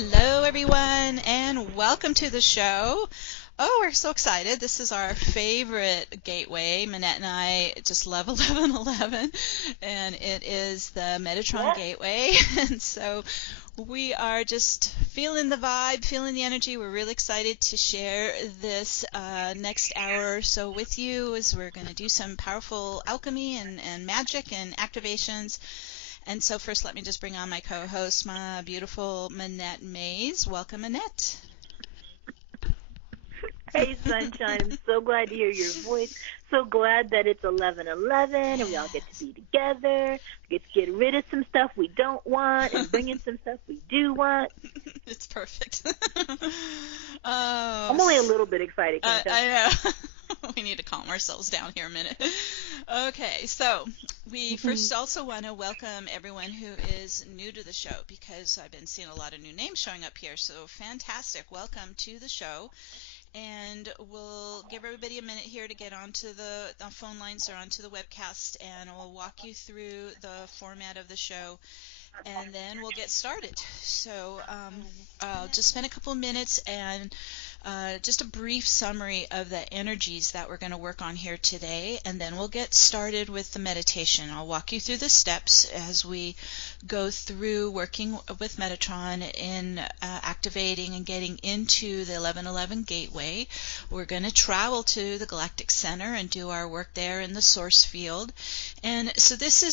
Hello, everyone, and welcome to the show. Oh, we're so excited. This is our favorite gateway. Manette and I just love 1111, and it is the Metatron Gateway. And so we are just feeling the vibe, feeling the energy. We're really excited to share this next hour or so with you as we're going to do some powerful alchemy and magic and activations. And so first, let me just bring on my co-host, my beautiful Manette Mays. Welcome, Manette. Hey, Sunshine. I'm so glad to hear your voice. So glad that it's 11:11 and we all get to be together. We get to get rid of some stuff we don't want and bring in some stuff we do want. It's perfect. I'm only a little bit excited. I know. We need to calm ourselves down here a minute. Okay, so we first also want to welcome everyone who is new to the show, because I've been seeing a lot of new names showing up here. So fantastic. Welcome to the show. And we'll give everybody a minute here to get onto the phone lines or onto the webcast, and we'll walk you through the format of the show, and then we'll get started. So I'll just spend a couple of minutes and just a brief summary of the energies that we're going to work on here today, and then we'll get started with the meditation. I'll walk you through the steps as we go through working with Metatron in activating and getting into the 1111 Gateway. We're going to travel to the Galactic Center and do our work there in the source field. And so this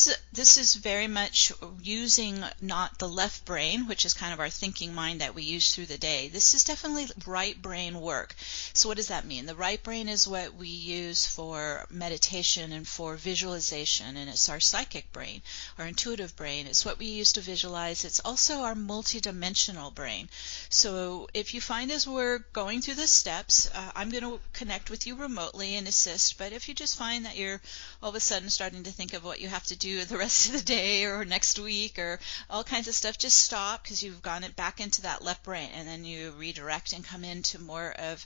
is very much using not the left brain, which is kind of our thinking mind that we use through the day. This is definitely right brain work. So what does that mean? The right brain is what we use for meditation and for visualization, and it's our psychic brain, our intuitive brain. It's what we use to visualize. It's also our multidimensional brain. So if you find as we're going through the steps, I'm going to connect with you remotely and assist, but if you just find that you're all of a sudden starting to think of what you have to do the rest of the day or next week or all kinds of stuff, just stop, because you've gone it back into that left brain, and then you redirect and come into more of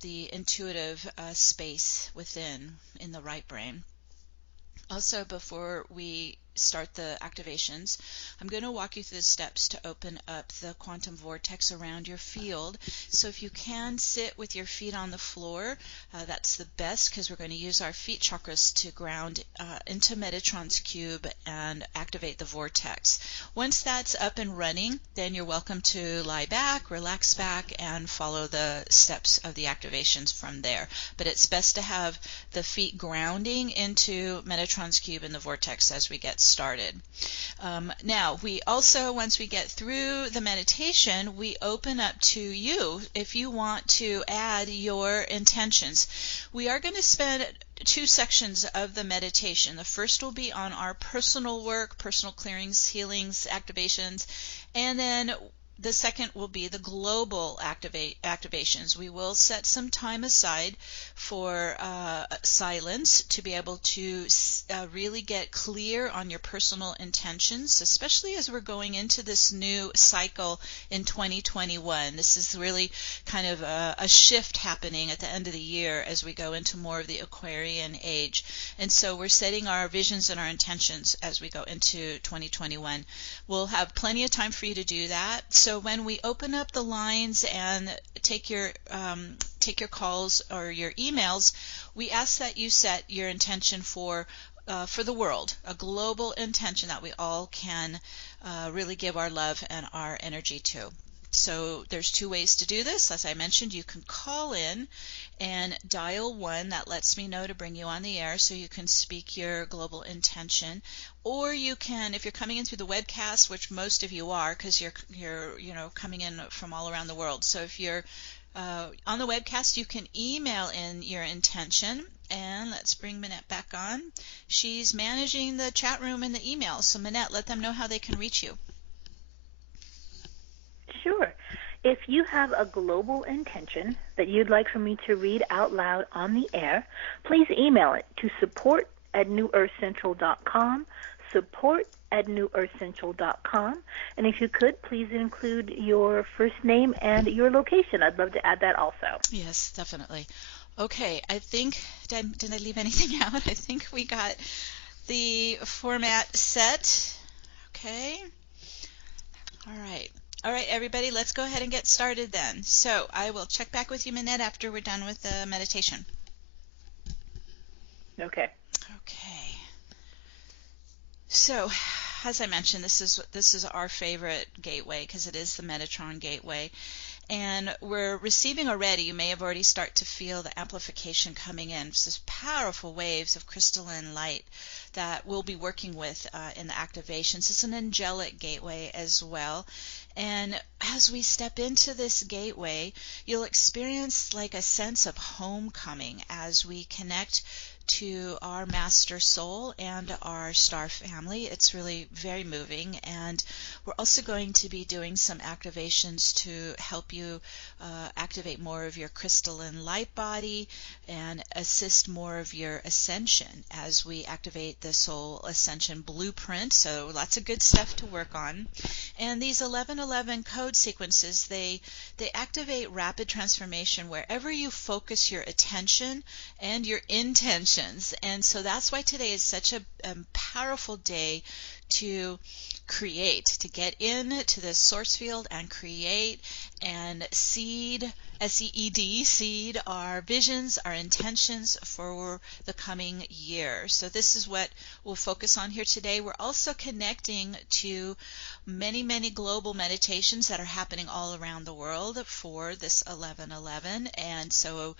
the intuitive space within in the right brain. Also, before we start the activations, I'm going to walk you through the steps to open up the quantum vortex around your field. So if you can sit with your feet on the floor, that's the best, because we're going to use our feet chakras to ground into Metatron's cube and activate the vortex. Once that's up and running, then you're welcome to lie back, relax back, and follow the steps of the activations from there. But it's best to have the feet grounding into Metatron's cube and the vortex as we get started. Now, we also, once we get through the meditation, we open up to you if you want to add your intentions. We are going to spend two sections of the meditation. The first will be on our personal work, personal clearings, healings, activations, and then the second will be the global activations. We will set some time aside for silence to be able to really get clear on your personal intentions, especially as we're going into this new cycle in 2021. This is really kind of a shift happening at the end of the year as we go into more of the Aquarian age. And so we're setting our visions and our intentions as we go into 2021. We'll have plenty of time for you to do that. So when we open up the lines and take your calls or your emails, we ask that you set your intention for the world, a global intention that we all can really give our love and our energy to. So there's two ways to do this. As I mentioned, you can call in and dial 1. That lets me know to bring you on the air so you can speak your global intention. Or you can, if you're coming in through the webcast, which most of you are, because you're coming in from all around the world. So if you're on the webcast, you can email in your intention. And let's bring Manette back on. She's managing the chat room and the email. So Manette, let them know how they can reach you. Sure. If you have a global intention that you'd like for me to read out loud on the air, please email it to support@newearthcentral.com, support@newearthcentral.com. And if you could, please include your first name and your location. I'd love to add that also. Yes, definitely. Okay, I think, did I leave anything out? I think we got the format set. Okay. All right. All right, everybody, let's go ahead and get started then. So I will check back with you, Minette, after we're done with the meditation. Okay. Okay. So, as I mentioned, this is our favorite gateway because it is the Metatron Gateway. And we're receiving already, you may have already start to feel the amplification coming in. It's just powerful waves of crystalline light that we'll be working with in the activations. It's an angelic gateway as well. And as we step into this gateway, you'll experience like a sense of homecoming as we connect to our master soul and our star family. It's really very moving, and we're also going to be doing some activations to help you activate more of your crystalline light body and assist more of your ascension as we activate the soul ascension blueprint. So lots of good stuff to work on. And these 1111 code sequences, they activate rapid transformation wherever you focus your attention and your intention. And so that's why today is such a powerful day to create, to get into the source field and create and seed, S-E-E-D, seed our visions, our intentions for the coming year. So this is what we'll focus on here today. We're also connecting to many, many global meditations that are happening all around the world for this 1111. And so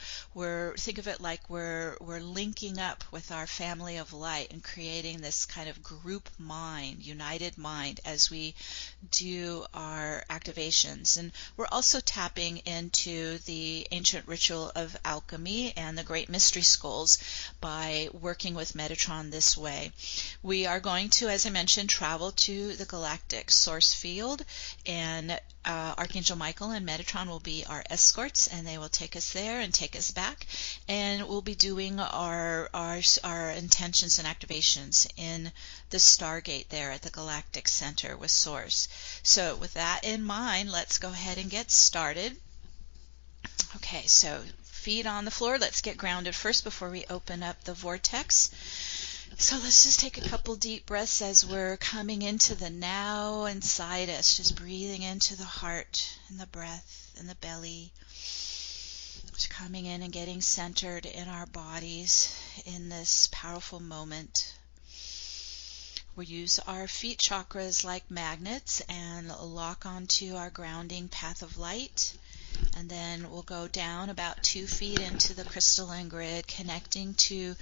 think of it like we're linking up with our family of light and creating this kind of group mind, united mind as we do our activations. And we're also tapping into the ancient ritual of alchemy and the great mystery schools by working with Metatron this way. We are going to, as I mentioned, travel to the galactic source field, and Archangel Michael and Metatron will be our escorts, and they will take us there and take us back, and we'll be doing our intentions and activations in the Stargate there at the Galactic Center with Source. So with that in mind, let's go ahead and get started. Okay, so feet on the floor. Let's get grounded first before we open up the vortex. So let's just take a couple deep breaths as we're coming into the now inside us, just breathing into the heart and the breath and the belly. Just coming in and getting centered in our bodies in this powerful moment. We'll use our feet chakras like magnets and lock onto our grounding path of light. And then we'll go down about 2 feet into the crystalline grid, connecting to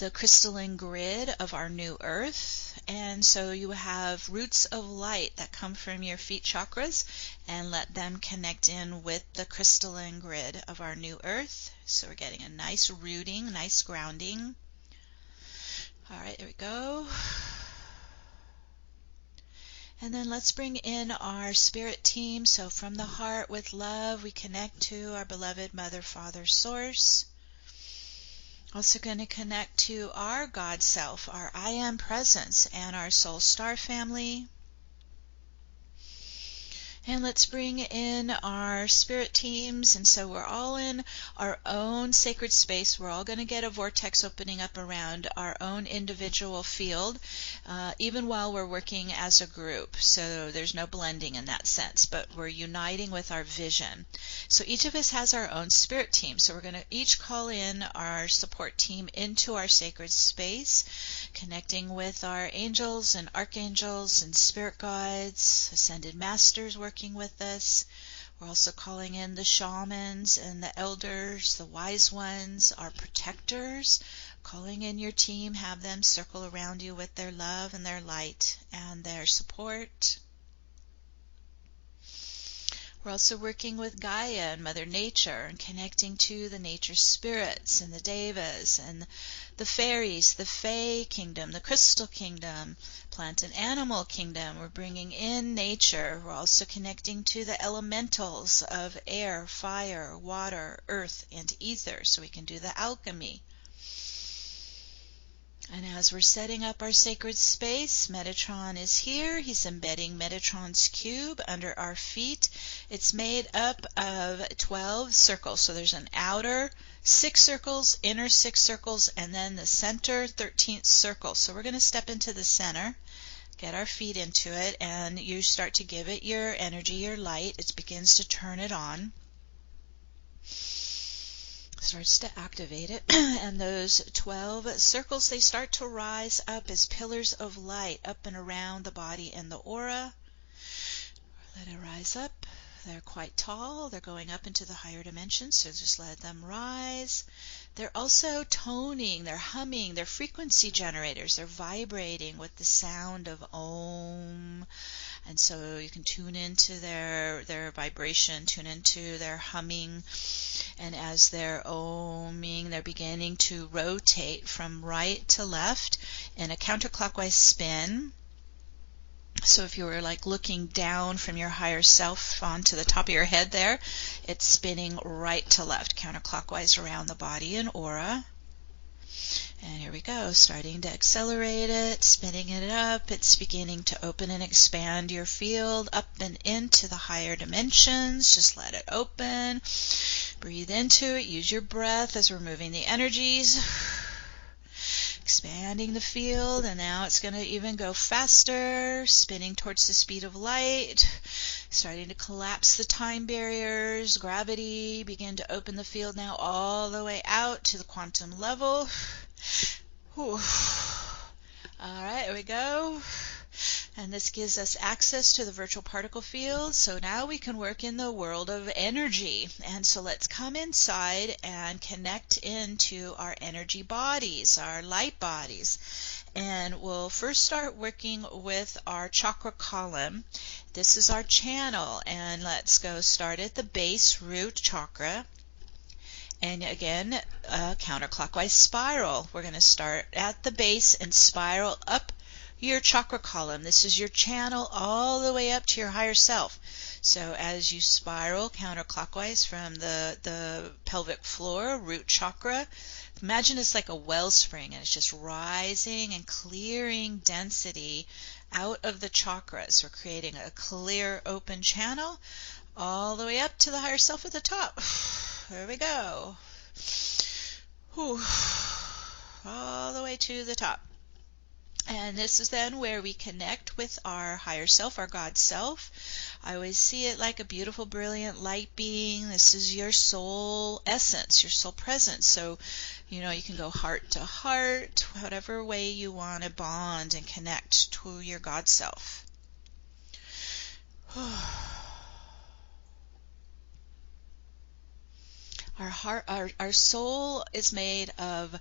the crystalline grid of our new earth. And so you have roots of light that come from your feet chakras, and let them connect in with the crystalline grid of our new earth. So we're getting a nice rooting, nice grounding. All right, there we go. And then let's bring in our spirit team. So from the heart with love, we connect to our beloved Mother, Father, Source. Also going to connect to our God Self, our I Am Presence, and our Soul Star family. And let's bring in our spirit teams. And so we're all in our own sacred space. We're all going to get a vortex opening up around our own individual field, even while we're working as a group. So there's no blending in that sense, but we're uniting with our vision. So each of us has our own spirit team. So we're going to each call in our support team into our sacred space, connecting with our angels and archangels and spirit guides, ascended masters working with us. We're also calling in the shamans and the elders, the wise ones, our protectors. Calling in your team, have them circle around you with their love and their light and their support. We're also working with Gaia and Mother Nature and connecting to the nature spirits and the devas and the fairies, the Fae kingdom, the crystal kingdom, plant and animal kingdom. We're bringing in nature. We're also connecting to the elementals of air, fire, water, earth, and ether, so we can do the alchemy. And as we're setting up our sacred space, Metatron is here. He's embedding Metatron's cube under our feet. It's made up of 12 circles. So there's an outer 6 circles, inner 6 circles, and then the center 13th circle. So we're going to step into the center, get our feet into it, and you start to give it your energy, your light. It begins to turn it on. Starts to activate it, and those 12 circles, they start to rise up as pillars of light up and around the body and the aura. Let it rise up. They're quite tall. They're going up into the higher dimensions, so just let them rise. They're also toning, they're humming, they're frequency generators. They're vibrating with the sound of Om. And so you can tune into their vibration, tune into their humming. And as they're oming, they're beginning to rotate from right to left in a counterclockwise spin. So if you were like looking down from your higher self onto the top of your head there, it's spinning right to left, counterclockwise around the body and aura. And here we go, starting to accelerate it, spinning it up. It's beginning to open and expand your field up and into the higher dimensions. Just let it open. Breathe into it. Use your breath as we're moving the energies. Expanding the field, and now it's going to even go faster, spinning towards the speed of light, starting to collapse the time barriers, gravity, begin to open the field now all the way out to the quantum level. Whew. All right, here we go. And this gives us access to the virtual particle field, so now we can work in the world of energy. And so let's come inside and connect into our energy bodies, our light bodies. And we'll first start working with our chakra column. This is our channel, and let's go start at the base root chakra. And again, a counterclockwise spiral. We're going to start at the base and spiral up your chakra column. This is your channel all the way up to your higher self. So as you spiral counterclockwise from the pelvic floor, root chakra, imagine it's like a wellspring, and it's just rising and clearing density out of the chakras. We're creating a clear, open channel all the way up to the higher self at the top. There we go. Whew. All the way to the top. And this is then where we connect with our higher self, our God self. I always see it like a beautiful, brilliant light being. This is your soul essence, your soul presence. So, you can go heart to heart, whatever way you want to bond and connect to your God self. Our soul is made of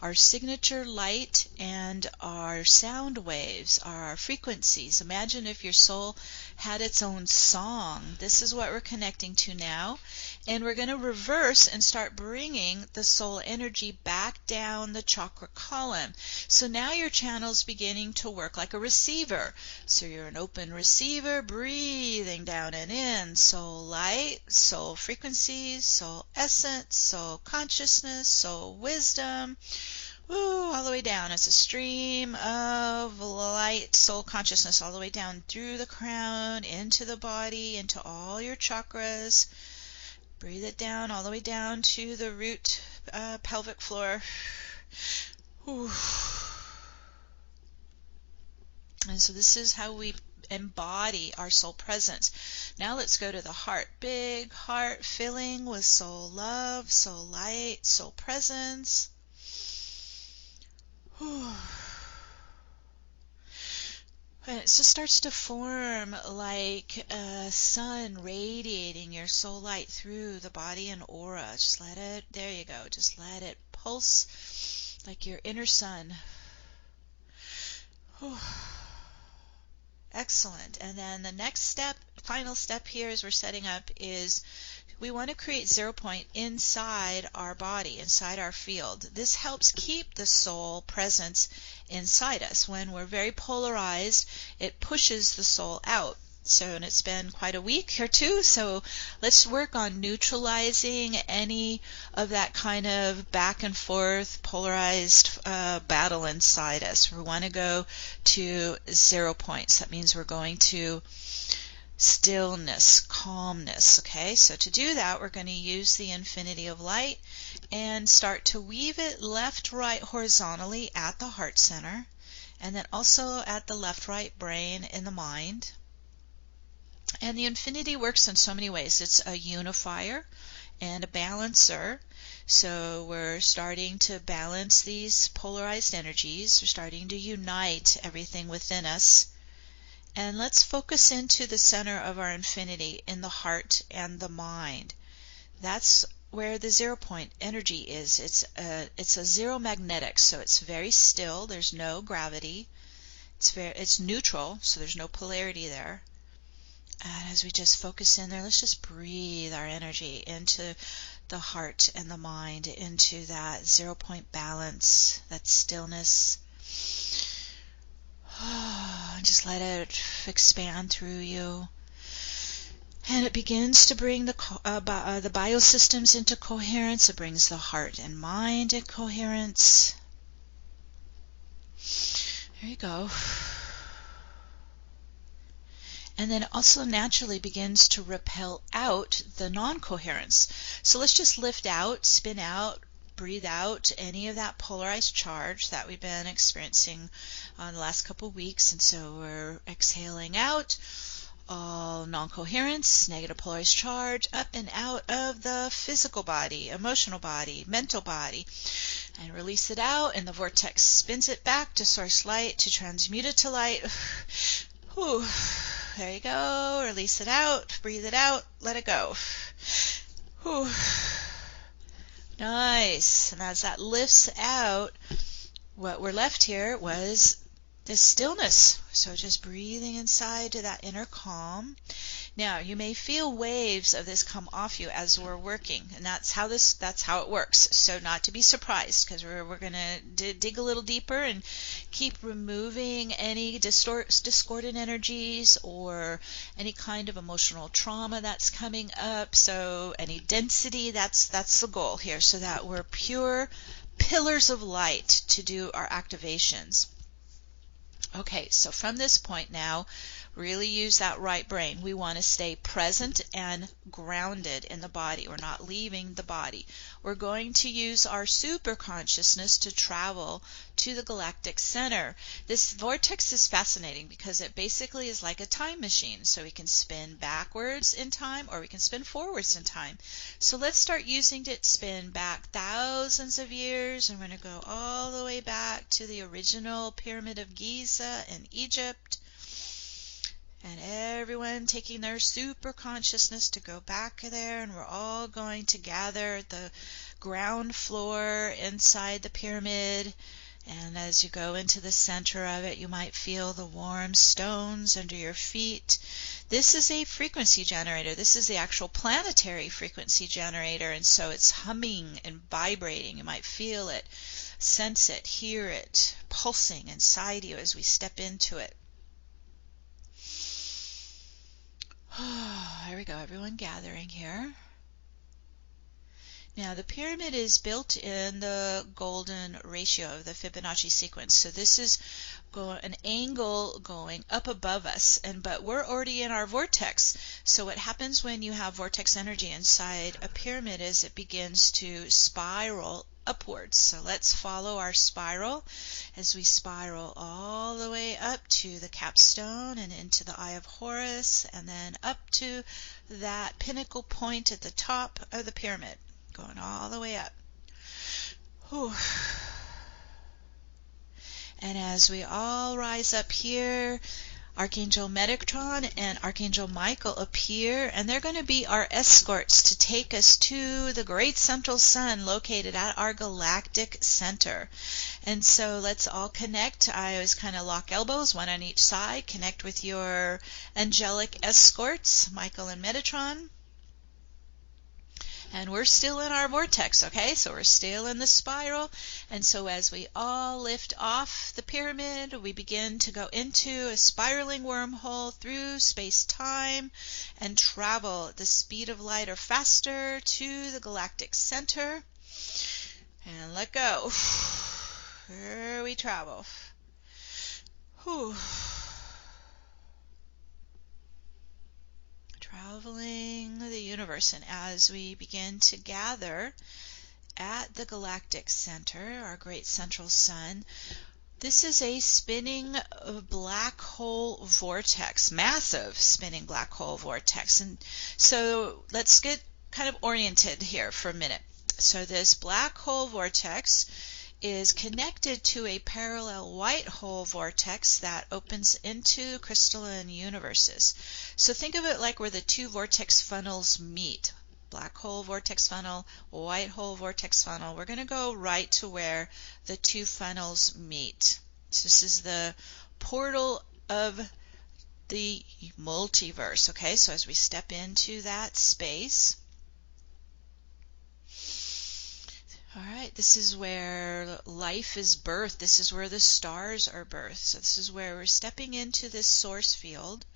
our signature light and our sound waves, our frequencies. Imagine if your soul had its own song. This is what we're connecting to now. And we're going to reverse and start bringing the soul energy back down the chakra column. So now your channel's beginning to work like a receiver. So you're an open receiver, breathing down and in. Soul light, soul frequencies, soul essence, soul consciousness, soul wisdom. Woo, all the way down. It's a stream of light, soul consciousness, all the way down through the crown, into the body, into all your chakras. Breathe it down all the way down to the root pelvic floor. Whew. And so this is how we embody our soul presence. Now let's go to the heart. Big heart filling with soul love, soul light, soul presence. Whew. And it just starts to form like a sun radiating your soul light through the body and aura. Just let it, there you go, just let it pulse like your inner sun. Whew. Excellent. And then the next step, final step here as we're setting up is we want to create 0 point inside our body, inside our field. This helps keep the soul presence inside us. When we're very polarized, it pushes the soul out. So, and it's been quite a week or two, so let's work on neutralizing any of that kind of back and forth polarized battle inside us. We want to go to 0 points. That means we're going to stillness, calmness. Okay, so to do that, we're going to use the infinity of light and start to weave it left, right, horizontally at the heart center. and then also at the left-right brain in the mind. And the infinity works in so many ways. It's a unifier and a balancer. So we're starting to balance these polarized energies. We're starting to unite everything within us. And let's focus into the center of our infinity in the heart and the mind. That's where the 0 point energy is. It's a zero magnetic, so it's very still. There's no gravity. It's neutral, so there's no polarity there. And as we just focus in there, let's just breathe our energy into the heart and the mind, into that 0 point balance, that stillness. Just let it expand through you. And it begins to bring the biosystems into coherence. It brings the heart and mind in coherence. There you go. And then it also naturally begins to repel out the non-coherence. So let's just lift out, spin out, breathe out any of that polarized charge that we've been experiencing the last couple weeks. And so we're exhaling out all non-coherence, negative polarized charge, up and out of the physical body, emotional body, mental body, and release it out, and the vortex spins it back to source light, to transmute it to light. Whew. There you go. Release it out, breathe it out, let it go. Whew. Nice. And as that lifts out, what we're left here was this stillness. So just breathing inside to that inner calm. Now you may feel waves of this come off you as we're working, and that's how it works. So not to be surprised, because we're going to dig a little deeper and keep removing any discordant energies or any kind of emotional trauma that's coming up. So any density, that's the goal here, so that we're pure pillars of light to do our activations. Okay, so from this point now, really use that right brain. We want to stay present and grounded in the body. We're not leaving the body. We're going to use our super consciousness to travel to the galactic center. This vortex is fascinating because it basically is like a time machine. So we can spin backwards in time, or we can spin forwards in time. So let's start using it to spin back thousands of years. I'm going to go all the way back to the original Pyramid of Giza in Egypt. And everyone taking their super consciousness to go back there, and we're all going to gather at the ground floor inside the pyramid. And as you go into the center of it, you might feel the warm stones under your feet. This is a frequency generator. This is the actual planetary frequency generator, and so it's humming and vibrating. You might feel it, sense it, hear it, pulsing inside you as we step into it. There we go, everyone gathering here. Now the pyramid is built in the golden ratio of the Fibonacci sequence. So this is an angle going up above us, but we're already in our vortex. So what happens when you have vortex energy inside a pyramid is it begins to spiral upwards. So let's follow our spiral as we spiral all the way up to the capstone and into the Eye of Horus, and then up to that pinnacle point at the top of the pyramid, going all the way up. Whew. And as we all rise up here, Archangel Metatron and Archangel Michael appear, and they're going to be our escorts to take us to the great central sun located at our galactic center. And so let's all connect. I always kind of lock elbows, one on each side. Connect with your angelic escorts, Michael and Metatron. And we're still in our vortex, okay? So we're still in the spiral. And so as we all lift off the pyramid, we begin to go into a spiraling wormhole through space-time and travel at the speed of light or faster to the galactic center. And let go. Here we travel. Whew. Traveling the universe, and as we begin to gather at the galactic center, our great central sun, This is a spinning black hole vortex, massive spinning black hole vortex. And so let's get kind of oriented here for a minute. So this black hole vortex is connected to a parallel white hole vortex that opens into crystalline universes. So think of it like where the two vortex funnels meet. Black hole vortex funnel, white hole vortex funnel. We're going to go right to where the two funnels meet. So this is the portal of the multiverse. Okay, so as we step into that space, all right, this is where life is birthed. This is where the stars are birthed. So this is where we're stepping into this source field,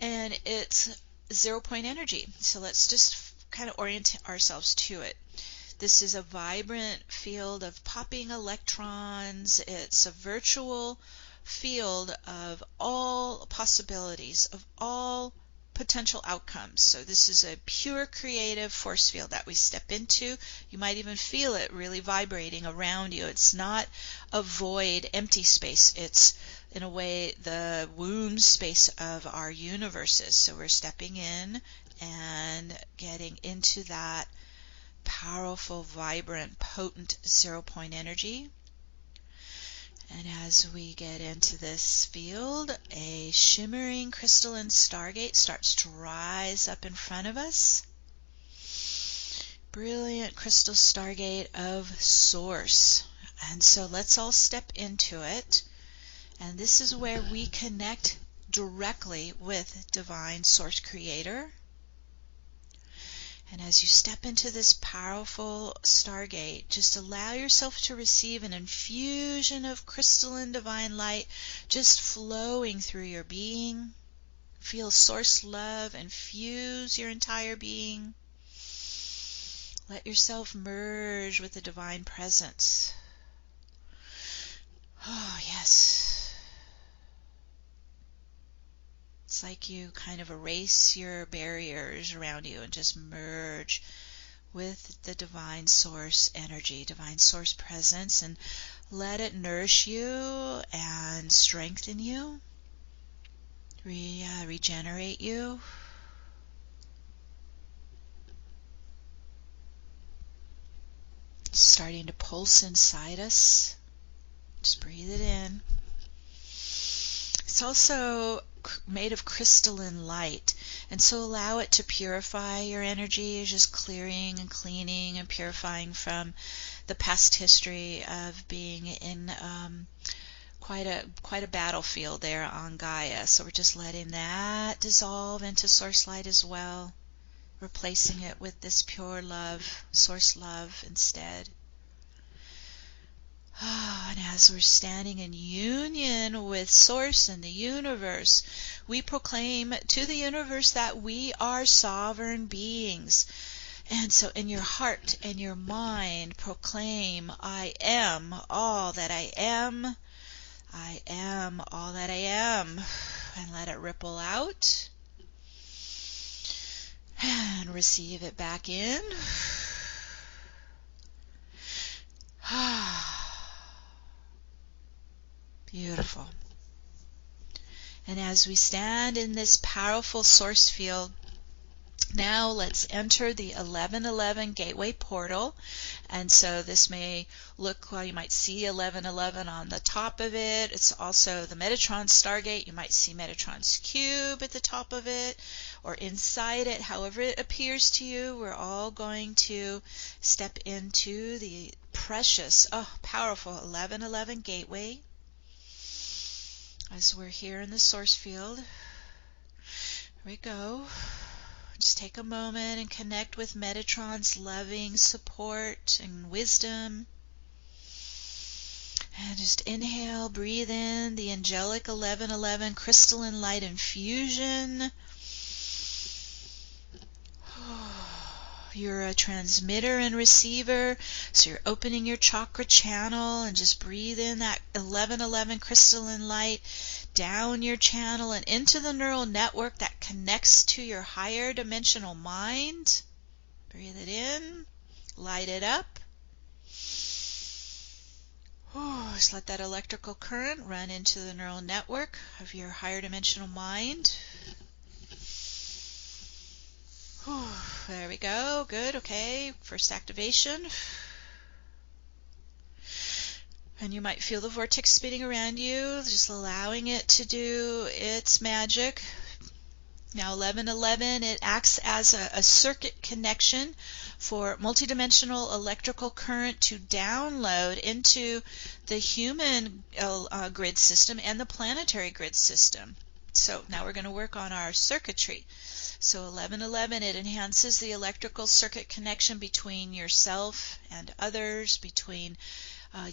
and it's 0 point energy. So let's just kind of orient ourselves to it. This is a vibrant field of popping electrons. It's a virtual field of all possibilities, of all potential outcomes. So this is a pure creative force field that we step into. You might even feel it really vibrating around you. It's not a void, empty space. It's, in a way, the womb space of our universes. So we're stepping in and getting into that powerful, vibrant, potent 0 point energy. And as we get into this field, a shimmering crystalline stargate starts to rise up in front of us. Brilliant crystal stargate of source. And so let's all step into it. And this is where we connect directly with divine source creator. And as you step into this powerful stargate, just allow yourself to receive an infusion of crystalline divine light just flowing through your being. Feel source love infuse your entire being. Let yourself merge with the divine presence. Oh, yes. It's like you kind of erase your barriers around you and just merge with the divine source energy, divine source presence, and let it nourish you and strengthen you, regenerate you. Starting to pulse inside us. Just breathe it in. It's also made of crystalline light, and so allow it to purify your energy, just clearing and cleaning and purifying from the past history of being in quite a battlefield there on Gaia. So we're just letting that dissolve into source light as well, replacing it with this pure love, source love instead. And as we're standing in union with Source and the universe, we proclaim to the universe that we are sovereign beings. And so in your heart and your mind, proclaim, I am all that I am. I am all that I am. And let it ripple out. And receive it back in. Beautiful. And as we stand in this powerful source field, now let's enter the 1111 Gateway portal. And so this may look, well, you might see 1111 on the top of it. It's also the Metatron Stargate. You might see Metatron's cube at the top of it or inside it, however it appears to you. We're all going to step into the precious, powerful 1111 Gateway. As we're here in the source field, here we go. Just take a moment and connect with Metatron's loving support and wisdom. And just inhale, breathe in the Angelic 1111 crystalline light infusion. You're a transmitter and receiver, so you're opening your chakra channel and just breathe in that 1111 crystalline light down your channel and into the neural network that connects to your higher dimensional mind. Breathe it in, light it up. Just let that electrical current run into the neural network of your higher dimensional mind. There we go. Good. Okay. First activation. And you might feel the vortex spinning around you, just allowing it to do its magic. Now 1111, it acts as a circuit connection for multidimensional electrical current to download into the human grid system and the planetary grid system. So now we're going to work on our circuitry. So 1111, it enhances the electrical circuit connection between yourself and others, between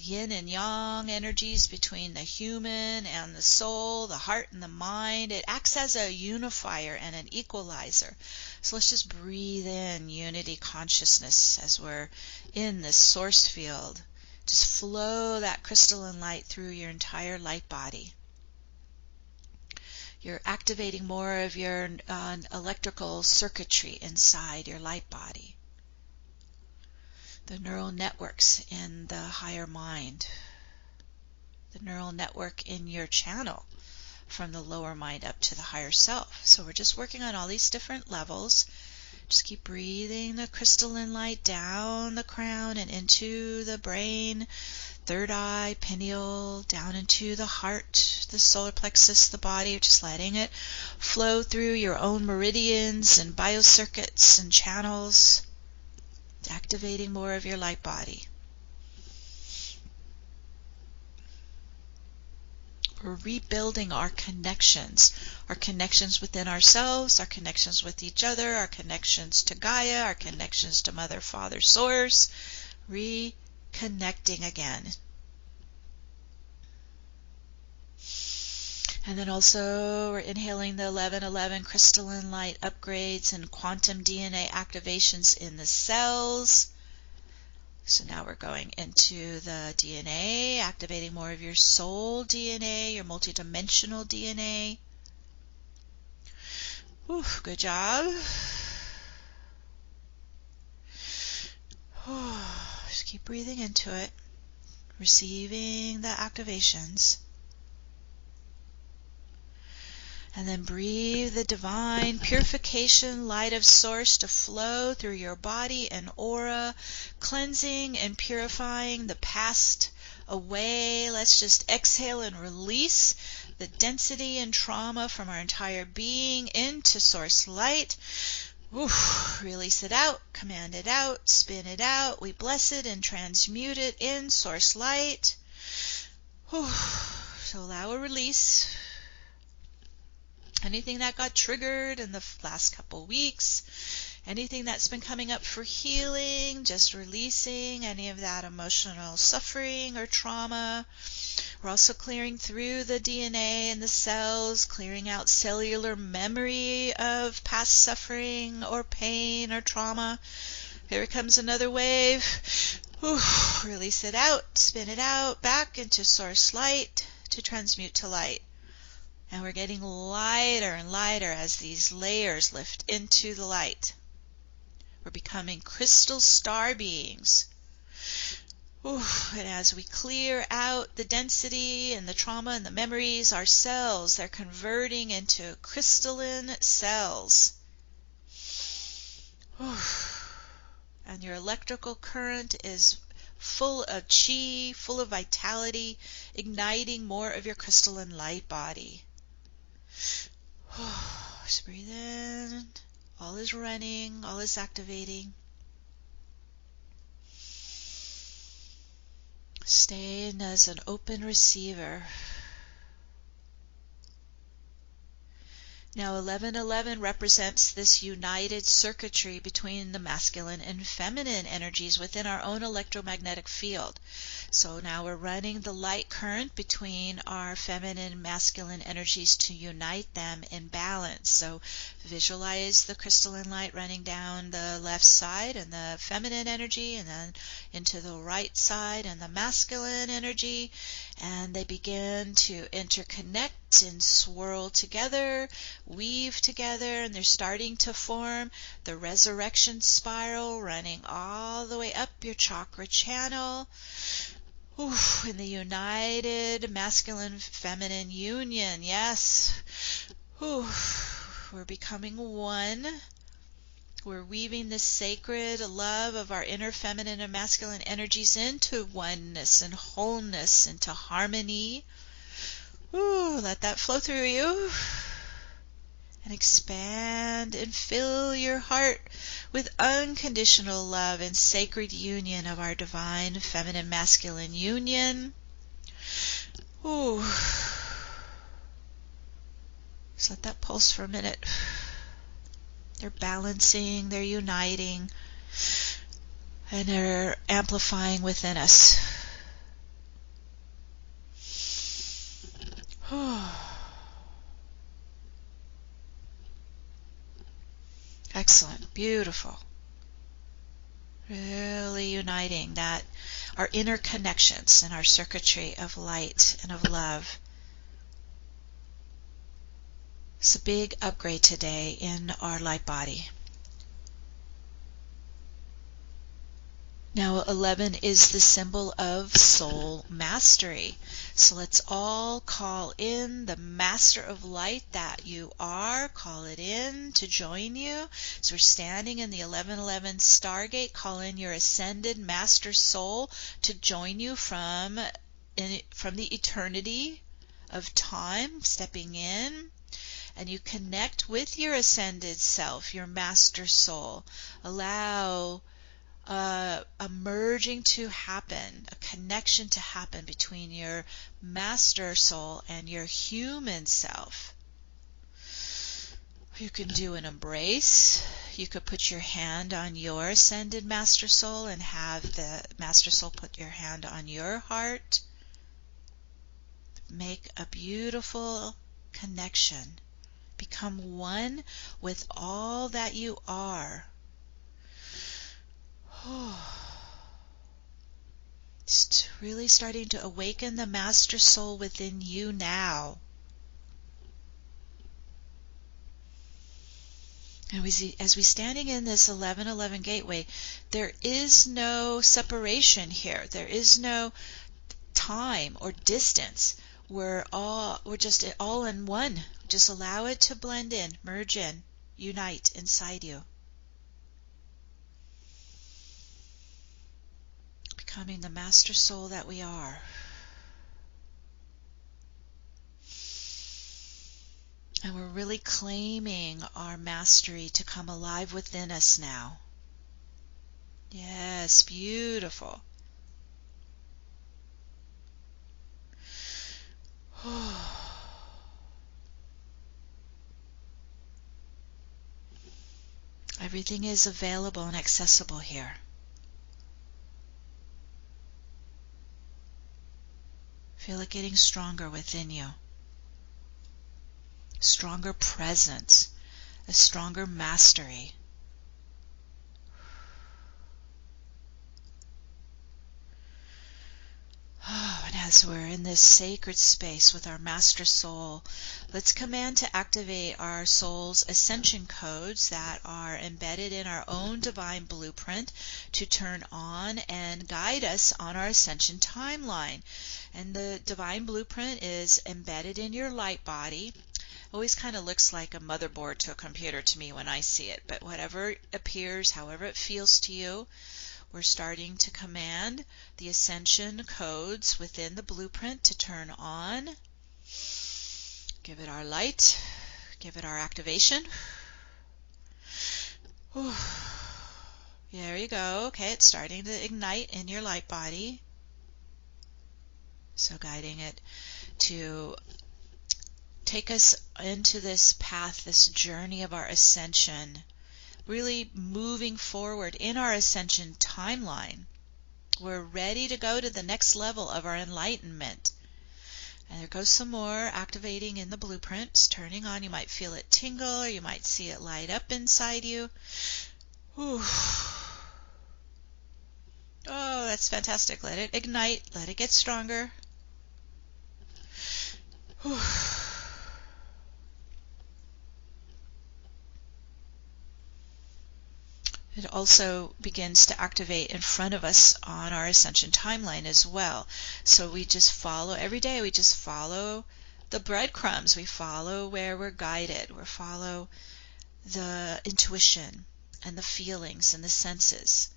yin and yang energies, between the human and the soul, the heart and the mind. It acts as a unifier and an equalizer. So let's just breathe in unity consciousness as we're in this source field. Just flow that crystalline light through your entire light body. You're activating more of your electrical circuitry inside your light body. The neural networks in the higher mind, the neural network in your channel from the lower mind up to the higher self. So we're just working on all these different levels. Just keep breathing the crystalline light down the crown and into the brain, third eye, pineal, down into the heart, the solar plexus, the body, just letting it flow through your own meridians and biocircuits and channels. Activating more of your light body. We're rebuilding our connections within ourselves, our connections with each other, our connections to Gaia, our connections to Mother, Father, Source. Reconnecting again. And then also we're inhaling the 1111 crystalline light upgrades and quantum DNA activations in the cells. So now we're going into the DNA, activating more of your soul DNA, your multidimensional DNA. Ooh, good job. Just keep breathing into it, receiving the activations. And then breathe the divine purification light of source to flow through your body and aura, cleansing and purifying the past away. Let's just exhale and release the density and trauma from our entire being into source light. Release it out, command it out, spin it out. We bless it and transmute it in source light. So allow a release. Anything that got triggered in the last couple weeks, anything that's been coming up for healing, just releasing any of that emotional suffering or trauma. We're also clearing through the DNA and the cells, clearing out cellular memory of past suffering or pain or trauma. Here comes another wave. Release it out, spin it out, back into source light to transmute to light. And we're getting lighter and lighter as these layers lift into the light. We're becoming crystal star beings. And as we clear out the density and the trauma and the memories, our cells, they're converting into crystalline cells. And your electrical current is full of chi, full of vitality, igniting more of your crystalline light body. Just breathe in. All is running, all is activating. Stay in as an open receiver. Now 1111 represents this united circuitry between the masculine and feminine energies within our own electromagnetic field. So now we're running the light current between our feminine and masculine energies to unite them in balance. So visualize the crystalline light running down the left side and the feminine energy, and then into the right side and the masculine energy, and they begin to interconnect and swirl together, weave together, and they're starting to form the resurrection spiral running all the way up your chakra channel. In the united masculine-feminine union, yes. We're becoming one. We're weaving this sacred love of our inner feminine and masculine energies into oneness and wholeness, into harmony. Let that flow through you. And expand and fill your heart with unconditional love and sacred union of our divine feminine masculine union. Just let that pulse for a minute. They're balancing, they're uniting, and they're amplifying within us. Excellent, beautiful. Really uniting that, our inner connections and our circuitry of light and of love. It's a big upgrade today in our light body. Now 11 is the symbol of soul mastery. So let's all call in the master of light that you are. Call it in to join you. So we're standing in the 1111 Stargate. Call in your ascended master soul to join you from the eternity of time, stepping in. And you connect with your ascended self, your master soul. Allow a merging to happen, a connection to happen between your master soul and your human self. You can do an embrace. You could put your hand on your ascended master soul and have the master soul put your hand on your heart. Make a beautiful connection. Become one with all that you are. Just really starting to awaken the master soul within you now. And as we standing in this 1111 gateway, there is no separation here. There is no time or distance. We're just all in one. Just allow it to blend in, merge in, unite inside you. Becoming the master soul that we are. And we're really claiming our mastery to come alive within us now. Yes, beautiful. Everything is available and accessible here. Feel it getting stronger within you. Stronger presence, a stronger mastery. And as we're in this sacred space with our master soul, let's command to activate our soul's ascension codes that are embedded in our own divine blueprint to turn on and guide us on our ascension timeline. And the divine blueprint is embedded in your light body. Always kind of looks like a motherboard to a computer to me when I see it, but whatever appears, however it feels to you, we're starting to command the ascension codes within the blueprint to turn on. Give it our light, give it our activation. There you go. Okay, it's starting to ignite in your light body. So guiding it to take us into this path, this journey of our ascension, really moving forward in our ascension timeline. We're ready to go to the next level of our enlightenment. And there goes some more activating in the blueprint. It's turning on. You might feel it tingle, or you might see it light up inside you. Oh, that's fantastic. Let it ignite. Let it get stronger. It also begins to activate in front of us on our ascension timeline as well. So we just follow every day, we just follow the breadcrumbs, we follow where we're guided, we follow the intuition and the feelings and the senses,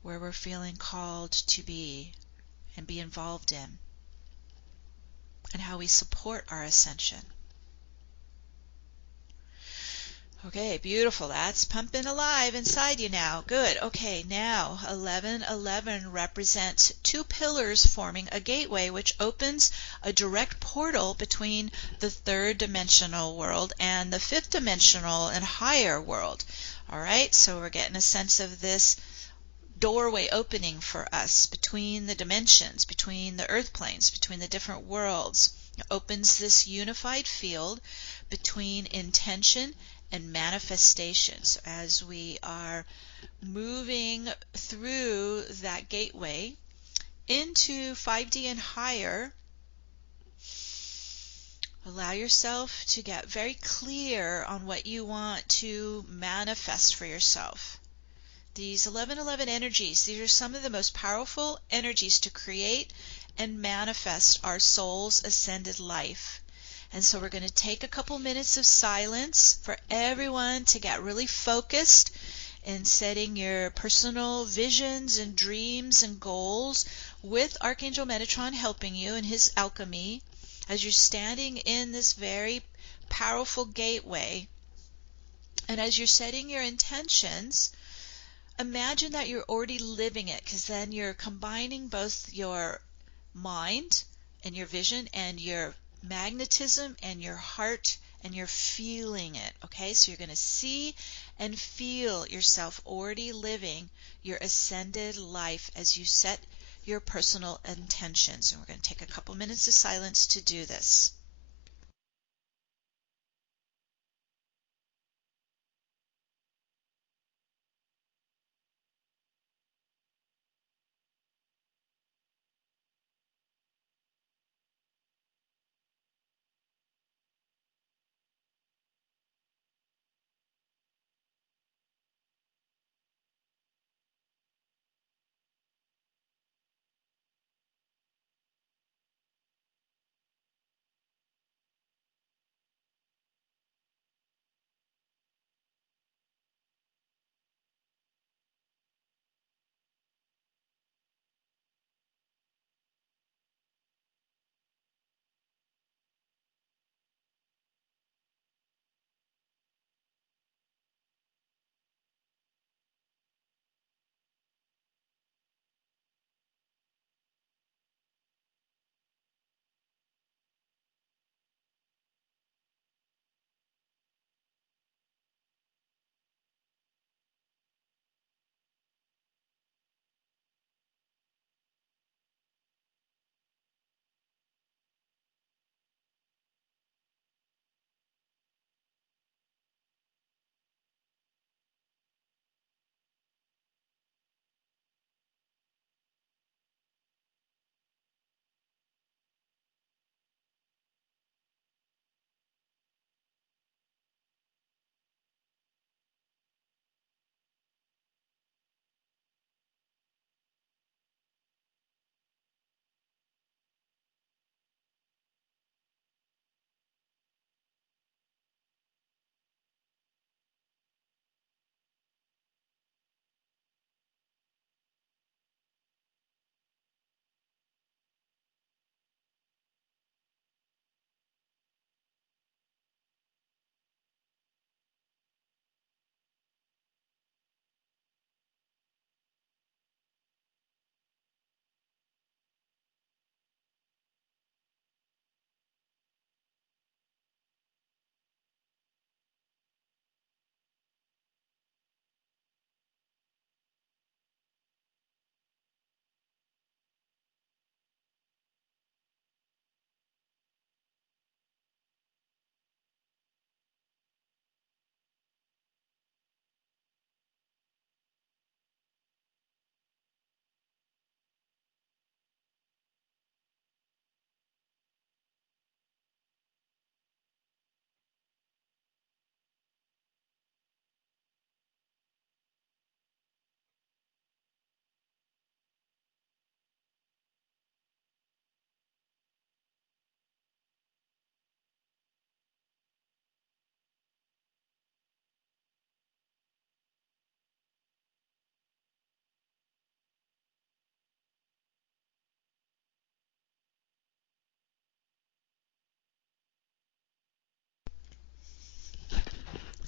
where we're feeling called to be and be involved in, and how we support our ascension. Okay, beautiful. That's pumping alive inside you now. Good. Okay, now 1111 represents two pillars forming a gateway which opens a direct portal between the third dimensional world and the fifth dimensional and higher world. All right, so we're getting a sense of this doorway opening for us between the dimensions, between the earth planes, between the different worlds. It opens this unified field between intention and manifestations as we are moving through that gateway into 5D and higher. Allow yourself to get very clear on what you want to manifest for yourself. These 1111 energies, these are some of the most powerful energies to create and manifest our soul's ascended life. And so we're going to take a couple minutes of silence for everyone to get really focused in setting your personal visions and dreams and goals with Archangel Metatron helping you in his alchemy as you're standing in this very powerful gateway. And as you're setting your intentions, imagine that you're already living it, because then you're combining both your mind and your vision and your magnetism and your heart, and you're feeling it. Okay, so you're going to see and feel yourself already living your ascended life as you set your personal intentions. And we're going to take a couple minutes of silence to do this.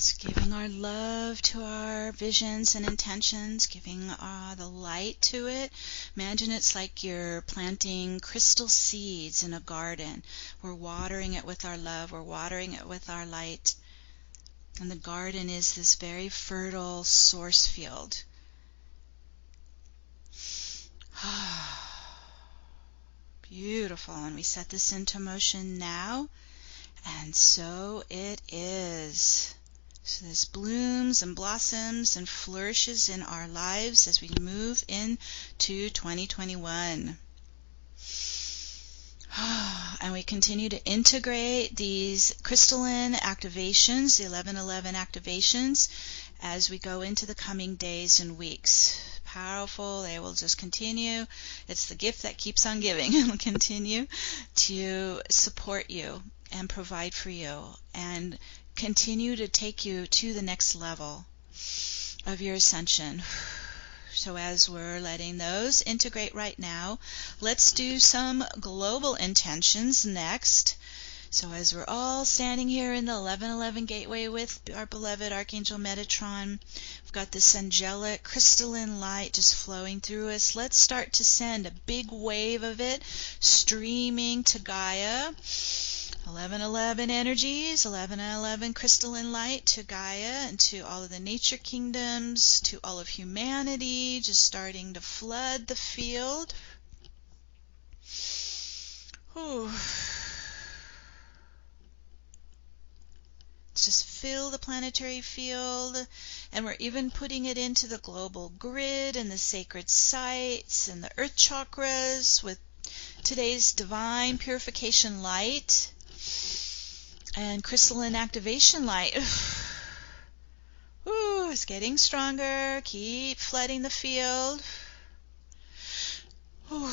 So giving our love to our visions and intentions, giving the light to it. Imagine it's like you're planting crystal seeds in a garden. We're watering it with our love. We're watering it with our light. And the garden is this very fertile source field. Beautiful. And we set this into motion now. And so it is. So this blooms and blossoms and flourishes in our lives as we move into 2021. And we continue to integrate these crystalline activations, the 1111 activations, as we go into the coming days and weeks. Powerful. They will just continue. It's the gift that keeps on giving. It will continue to support you and provide for you and continue to take you to the next level of your ascension. So as we're letting those integrate right now, let's do some global intentions next. So as we're all standing here in the 1111 Gateway with our beloved Archangel Metatron, we've got this angelic crystalline light just flowing through us. Let's start to send a big wave of it streaming to Gaia. 1111 energies, 1111 crystalline light to Gaia and to all of the nature kingdoms, to all of humanity, just starting to flood the field. Whew. Let's just fill the planetary field, and we're even putting it into the global grid and the sacred sites and the earth chakras with today's divine purification light and crystalline activation light. Ooh, it's getting stronger. Keep flooding the field. Ooh.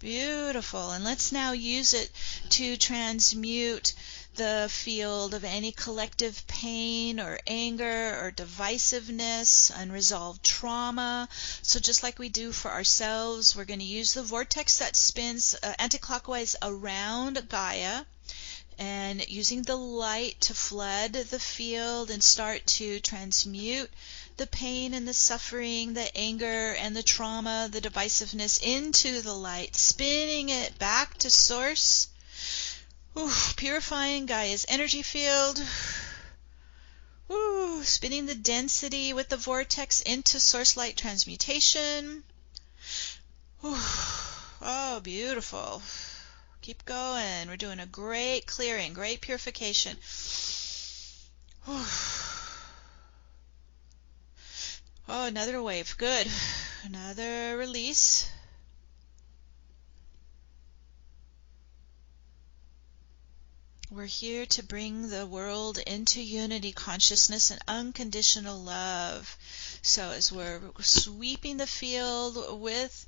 Beautiful. And let's now use it to transmute the field of any collective pain or anger or divisiveness, unresolved trauma. So just like we do for ourselves, we're going to use the vortex that spins anticlockwise around Gaia, and using the light to flood the field and start to transmute the pain and the suffering, the anger and the trauma, the divisiveness into the light, spinning it back to source. Ooh, purifying Gaia's energy field. Ooh, spinning the density with the vortex into source light transmutation. Ooh, oh, beautiful. Keep going. We're doing a great clearing, great purification. Ooh. Oh, another wave. Good. Another release. We're here to bring the world into unity, consciousness, and unconditional love. So as we're sweeping the field with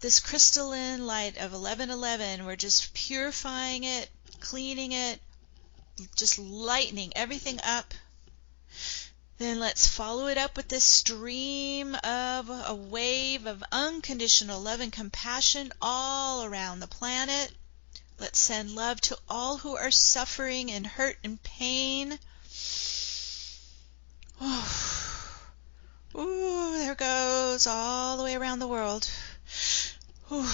this crystalline light of 1111, we're just purifying it, cleaning it, just lightening everything up. Then let's follow it up with this stream of a wave of unconditional love and compassion all around the planet. Let's send love to all who are suffering and hurt and pain. Ooh, there goes all the way around the world. Ooh.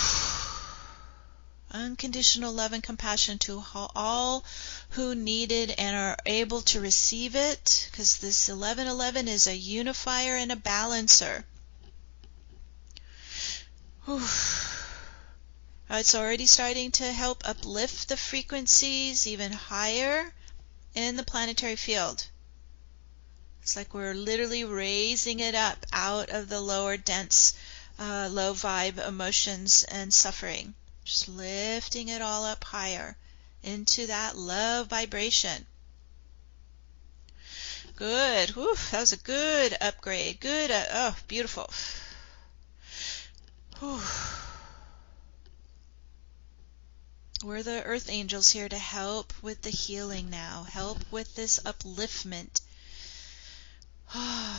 Unconditional love and compassion to all who need it and are able to receive it, because this 1111 is a unifier and a balancer. Whew. It's already starting to help uplift the frequencies even higher in the planetary field. It's like we're literally raising it up out of the lower dense, low vibe emotions and suffering. Just lifting it all up higher into that love vibration. Good. Whew, that was a good upgrade. Good. Oh, beautiful. Whew. We're the earth angels here to help with the healing now. Help with this upliftment.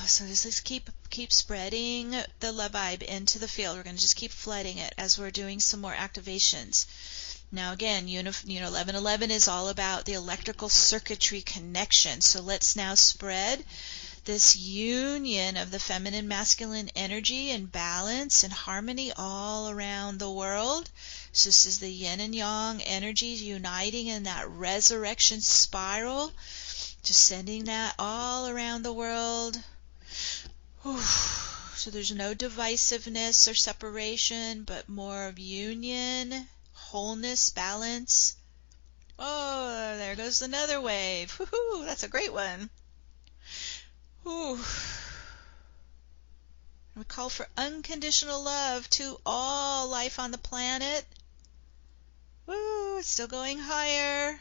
So just keep spreading the love vibe into the field. We're going to just keep flooding it as we're doing some more activations. Now again, 1111 is all about the electrical circuitry connection. So let's now spread this union of the feminine masculine energy and balance and harmony all around the world. So this is the yin and yang energies uniting in that resurrection spiral, just sending that all around the world. Whew. So there's no divisiveness or separation, but more of union, wholeness, balance. Oh, there goes another wave. Woohoo, that's a great one. Ooh. We call for unconditional love to all life on the planet. Woo, it's still going higher.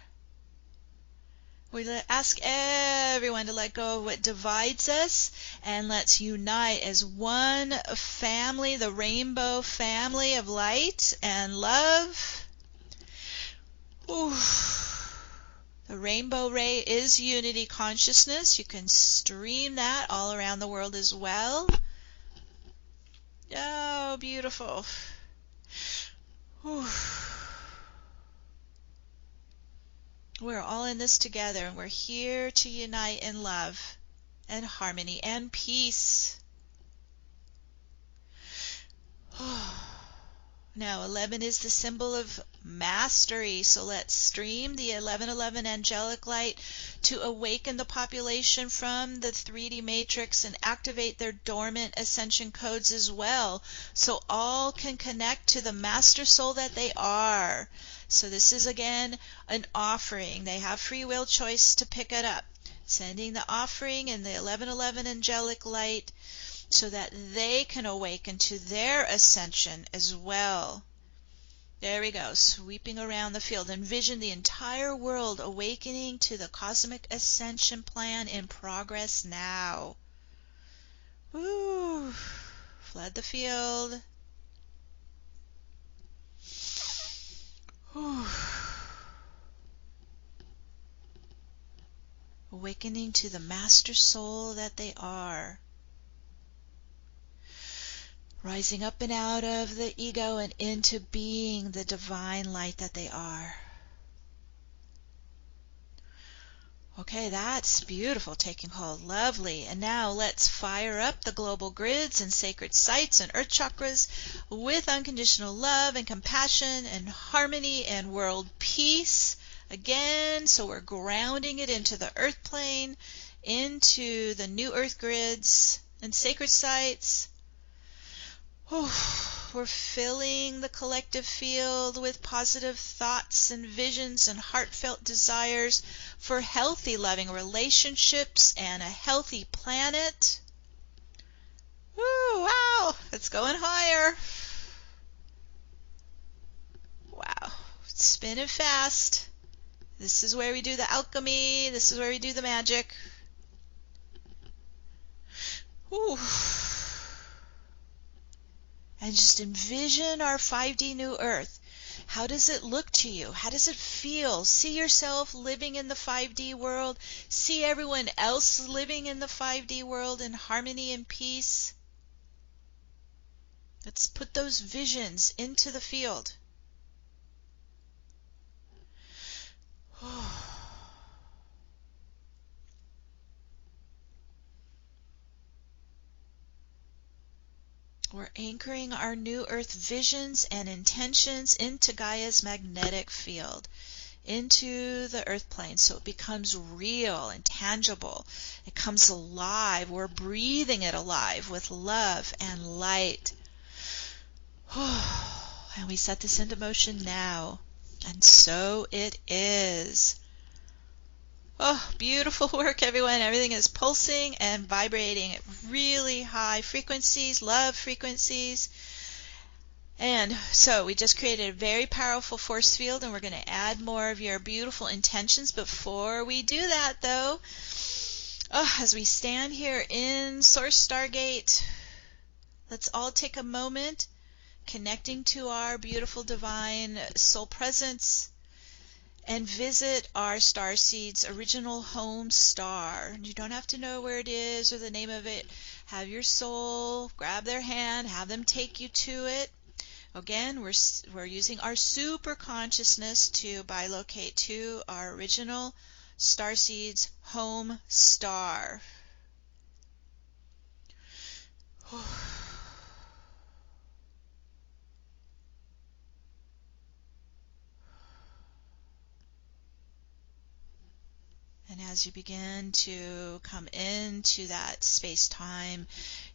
We ask everyone to let go of what divides us, and let's unite as one family, the rainbow family of light and love. Ooh. The rainbow ray is unity consciousness. You can stream that all around the world as well. Oh, beautiful. Whew. We're all in this together, and we're here to unite in love and harmony and peace. Now, 11 is the symbol of mastery, so let's stream the 1111 angelic light to awaken the population from the 3D matrix and activate their dormant ascension codes as well, so all can connect to the master soul that they are. So this is, again, an offering. They have free will choice to pick it up. Sending the offering in the 1111 angelic light so that they can awaken to their ascension as well. There we go, sweeping around the field. Envision the entire world awakening to the cosmic ascension plan in progress now. Woo! Flood the field. Whew. Awakening to the master soul that they are. Rising up and out of the ego and into being the divine light that they are. Okay, that's beautiful, taking hold. Lovely. And now let's fire up the global grids and sacred sites and earth chakras with unconditional love and compassion and harmony and world peace. Again, so we're grounding it into the earth plane, into the new earth grids and sacred sites. We're filling the collective field with positive thoughts and visions and heartfelt desires for healthy, loving relationships and a healthy planet. Woo, wow, it's going higher. Wow, it's spinning fast. This is where we do the alchemy. This is where we do the magic. Woo. And just envision our 5D new earth. How does it look to you? How does it feel? See yourself living in the 5D world. See everyone else living in the 5D world in harmony and peace. Let's put those visions into the field. We're anchoring our new earth visions and intentions into Gaia's magnetic field, into the earth plane, so it becomes real and tangible. It comes alive. We're breathing it alive with love and light. And we set this into motion now. And so it is. Oh, beautiful work, everyone. Everything is pulsing and vibrating at really high frequencies, love frequencies. And so we just created a very powerful force field, and we're going to add more of your beautiful intentions. Before we do that, though, as we stand here in Source Stargate, let's all take a moment connecting to our beautiful divine soul presence and visit our starseed's original home star. You don't have to know where it is or the name of it. Have your soul grab their hand, have them take you to it. Again, we're using our super consciousness to bilocate to our original starseed's home star. And as you begin to come into that space-time,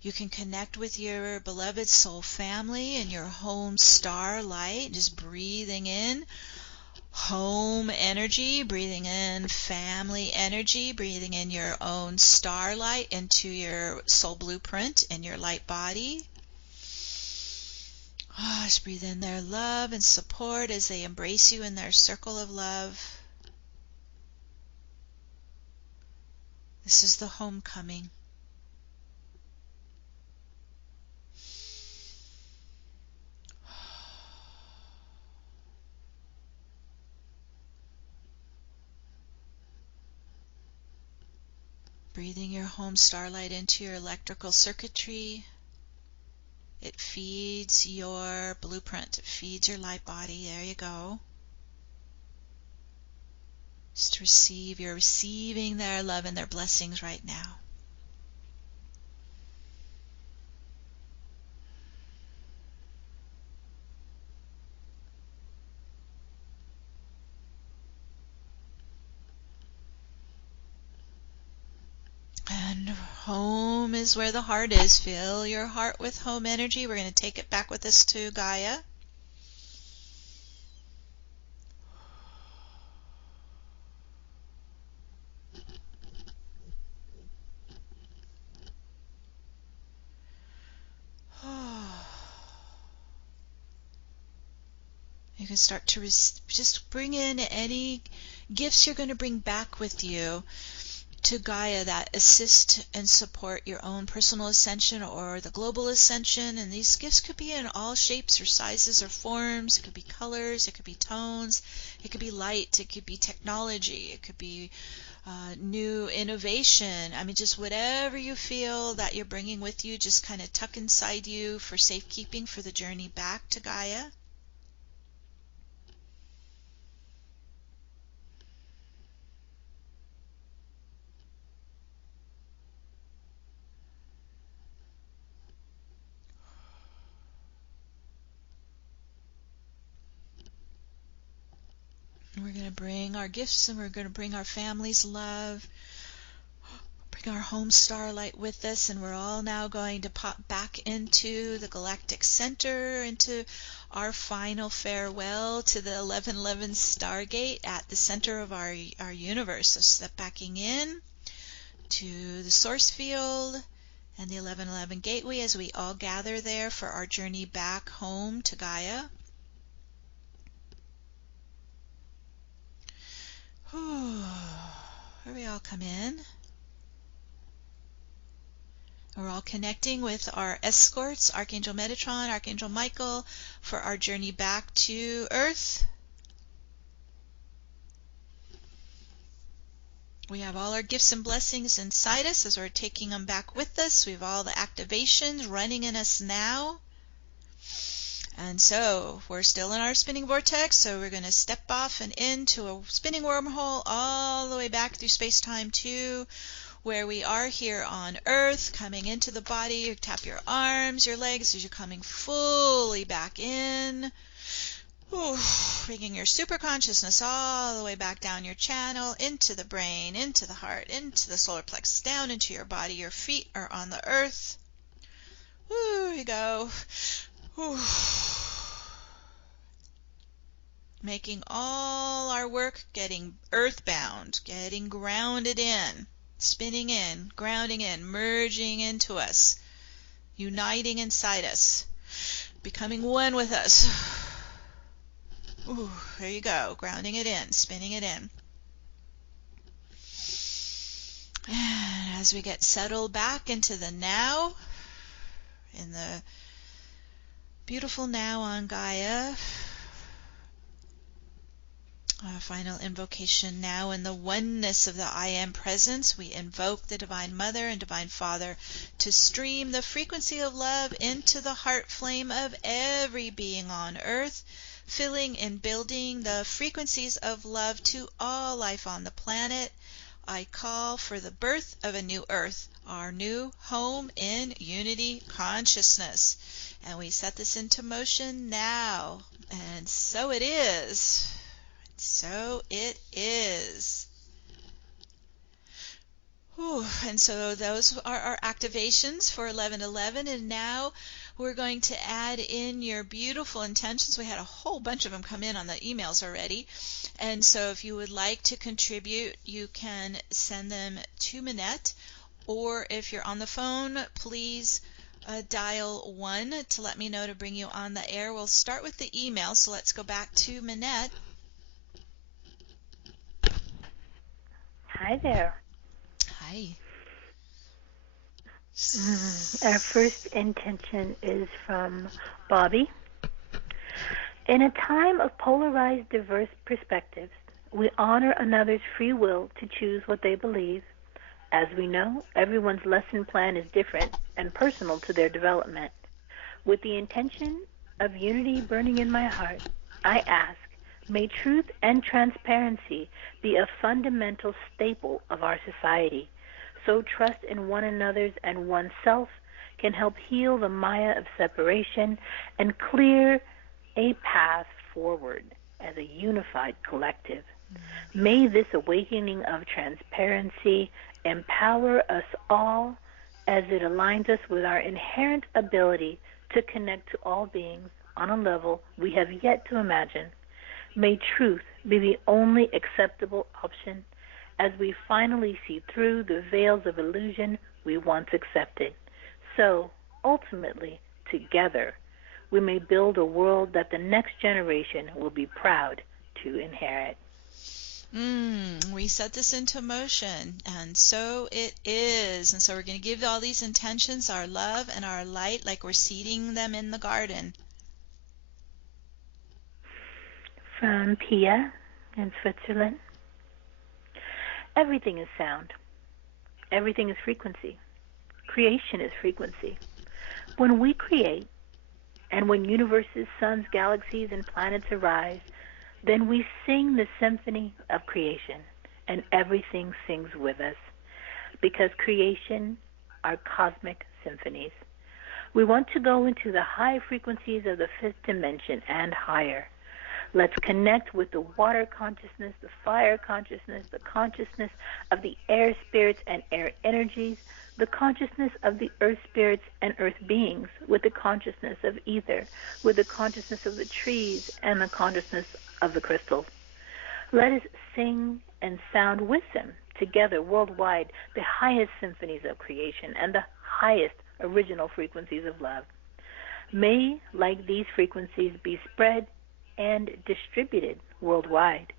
you can connect with your beloved soul family and your home star light, just breathing in home energy, breathing in family energy, breathing in your own starlight into your soul blueprint and your light body. Just breathe in their love and support as they embrace you in their circle of love. This is the homecoming. Breathing your home starlight into your electrical circuitry. It feeds your blueprint. It feeds your light body. There you go. Just receive. You're receiving their love and their blessings right now. And home is where the heart is. Fill your heart with home energy. We're going to take it back with us to Gaia. You can start to just bring in any gifts you're going to bring back with you to Gaia that assist and support your own personal ascension or the global ascension. And these gifts could be in all shapes or sizes or forms. It could be colors, it could be tones, it could be light, it could be technology, it could be new innovation. I mean, just whatever you feel that you're bringing with you, just kind of tuck inside you for safekeeping for the journey back to Gaia. We're going to bring our gifts and we're going to bring our family's love, bring our home starlight with us, and we're all now going to pop back into the galactic center, into our final farewell to the 1111 Stargate at the center of our universe. So step backing in to the source field and the 1111 Gateway as we all gather there for our journey back home to Gaia. Here we all come in. We're all connecting with our escorts, Archangel Metatron, Archangel Michael, for our journey back to Earth. We have all our gifts and blessings inside us as we're taking them back with us. We have all the activations running in us now. And so we're still in our spinning vortex, so we're going to step off and into a spinning wormhole all the way back through space-time to where we are here on Earth, coming into the body. You tap your arms, your legs as you're coming fully back in. Bringing your super consciousness all the way back down your channel, into the brain, into the heart, into the solar plexus, down into your body. Your feet are on the earth. Here you go. Making all our work getting earthbound, getting grounded in, spinning in, grounding in, merging into us, uniting inside us, becoming one with us. There you go, grounding it in, spinning it in. And as we get settled back into the now, in the beautiful now on Gaia, Final invocation now. In the oneness of the I Am presence, we invoke the Divine Mother and Divine Father to stream the frequency of love into the heart flame of every being on earth, filling and building the frequencies of love to all life on the planet. I call for the birth of a new earth, our new home in unity consciousness. And we set this into motion now. And so it is. So it is. Whew. And so those are our activations for 11/11. And now we're going to add in your beautiful intentions. We had a whole bunch of them come in on the emails already. And so if you would like to contribute, you can send them to Minette. Or if you're on the phone, please dial 1 to let me know to bring you on the air. We'll start with the email. So let's go back to Minette. Hi there. Hi. Our first intention is from Bobby. In a time of polarized, diverse perspectives, we honor another's free will to choose what they believe. As we know, everyone's lesson plan is different and personal to their development. With the intention of unity burning in my heart, I ask, may truth and transparency be a fundamental staple of our society, so trust in one another's and oneself can help heal the Maya of separation and clear a path forward as a unified collective. May this awakening of transparency empower us all as it aligns us with our inherent ability to connect to all beings on a level we have yet to imagine. May truth be the only acceptable option as we finally see through the veils of illusion we once accepted. So, ultimately, together, we may build a world that the next generation will be proud to inherit. We set this into motion, and so it is. And so we're going to give all these intentions our love and our light like we're seeding them in the garden. From Pia in Switzerland. Everything is sound. Everything is frequency. Creation is frequency. When we create, and when universes, suns, galaxies, and planets arise, then we sing the symphony of creation, and everything sings with us, because creation are cosmic symphonies. We want to go into the high frequencies of the fifth dimension and higher. Let's connect with the water consciousness, the fire consciousness, the consciousness of the air spirits and air energies, the consciousness of the earth spirits and earth beings, with the consciousness of ether, with the consciousness of the trees and the consciousness of the crystals. Let us sing and sound with them together worldwide the highest symphonies of creation and the highest original frequencies of love. May, like these frequencies, be spread and distributed worldwide.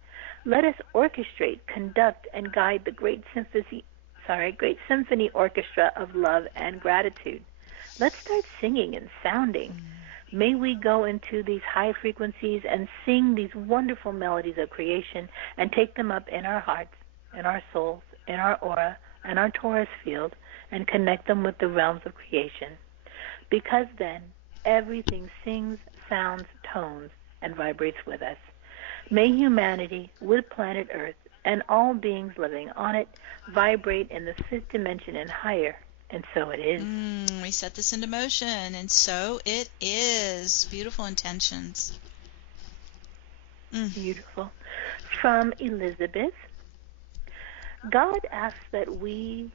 Let us orchestrate, conduct, and guide the great symphony orchestra of love and gratitude. Let's start singing and sounding. May we go into these high frequencies and sing these wonderful melodies of creation and take them up in our hearts, in our souls, in our aura, and our Taurus field, and connect them with the realms of creation. Because then, everything sings, sounds, tones, and vibrates with us. May humanity, with planet Earth, and all beings living on it, vibrate in the fifth dimension and higher. And so it is. We set this into motion, and so it is. Beautiful intentions. Beautiful. From Elizabeth. God asks that we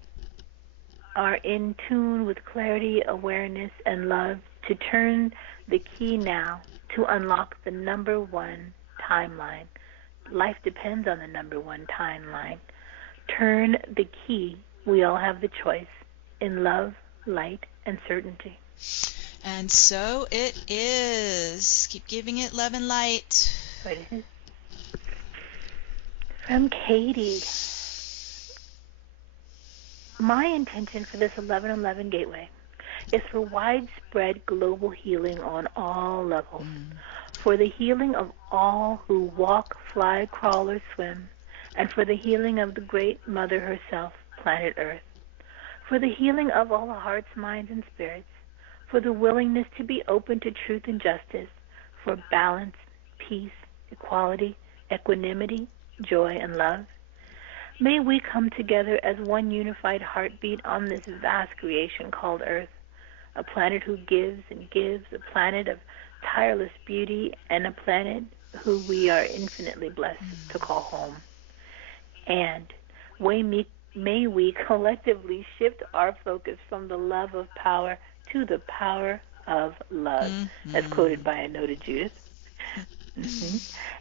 are in tune with clarity, awareness, and love to turn the key now to unlock the number one timeline. Life depends on the number one timeline. Turn the key. We all have the choice in love, light, and certainty. And so it is. Keep giving it love and light. What is it? From Katie. My intention for this 11/11 Gateway is for widespread global healing on all levels. for the healing of all who walk, fly, crawl, or swim, and for the healing of the great Mother herself, planet Earth, for the healing of all hearts, minds, and spirits, for the willingness to be open to truth and justice, for balance, peace, equality, equanimity, joy, and love. May we come together as one unified heartbeat on this vast creation called Earth, a planet who gives and gives, a planet of tireless beauty, and a planet who we are infinitely blessed to call home. And may we collectively shift our focus from the love of power to the power of love, as quoted by a noted Judith.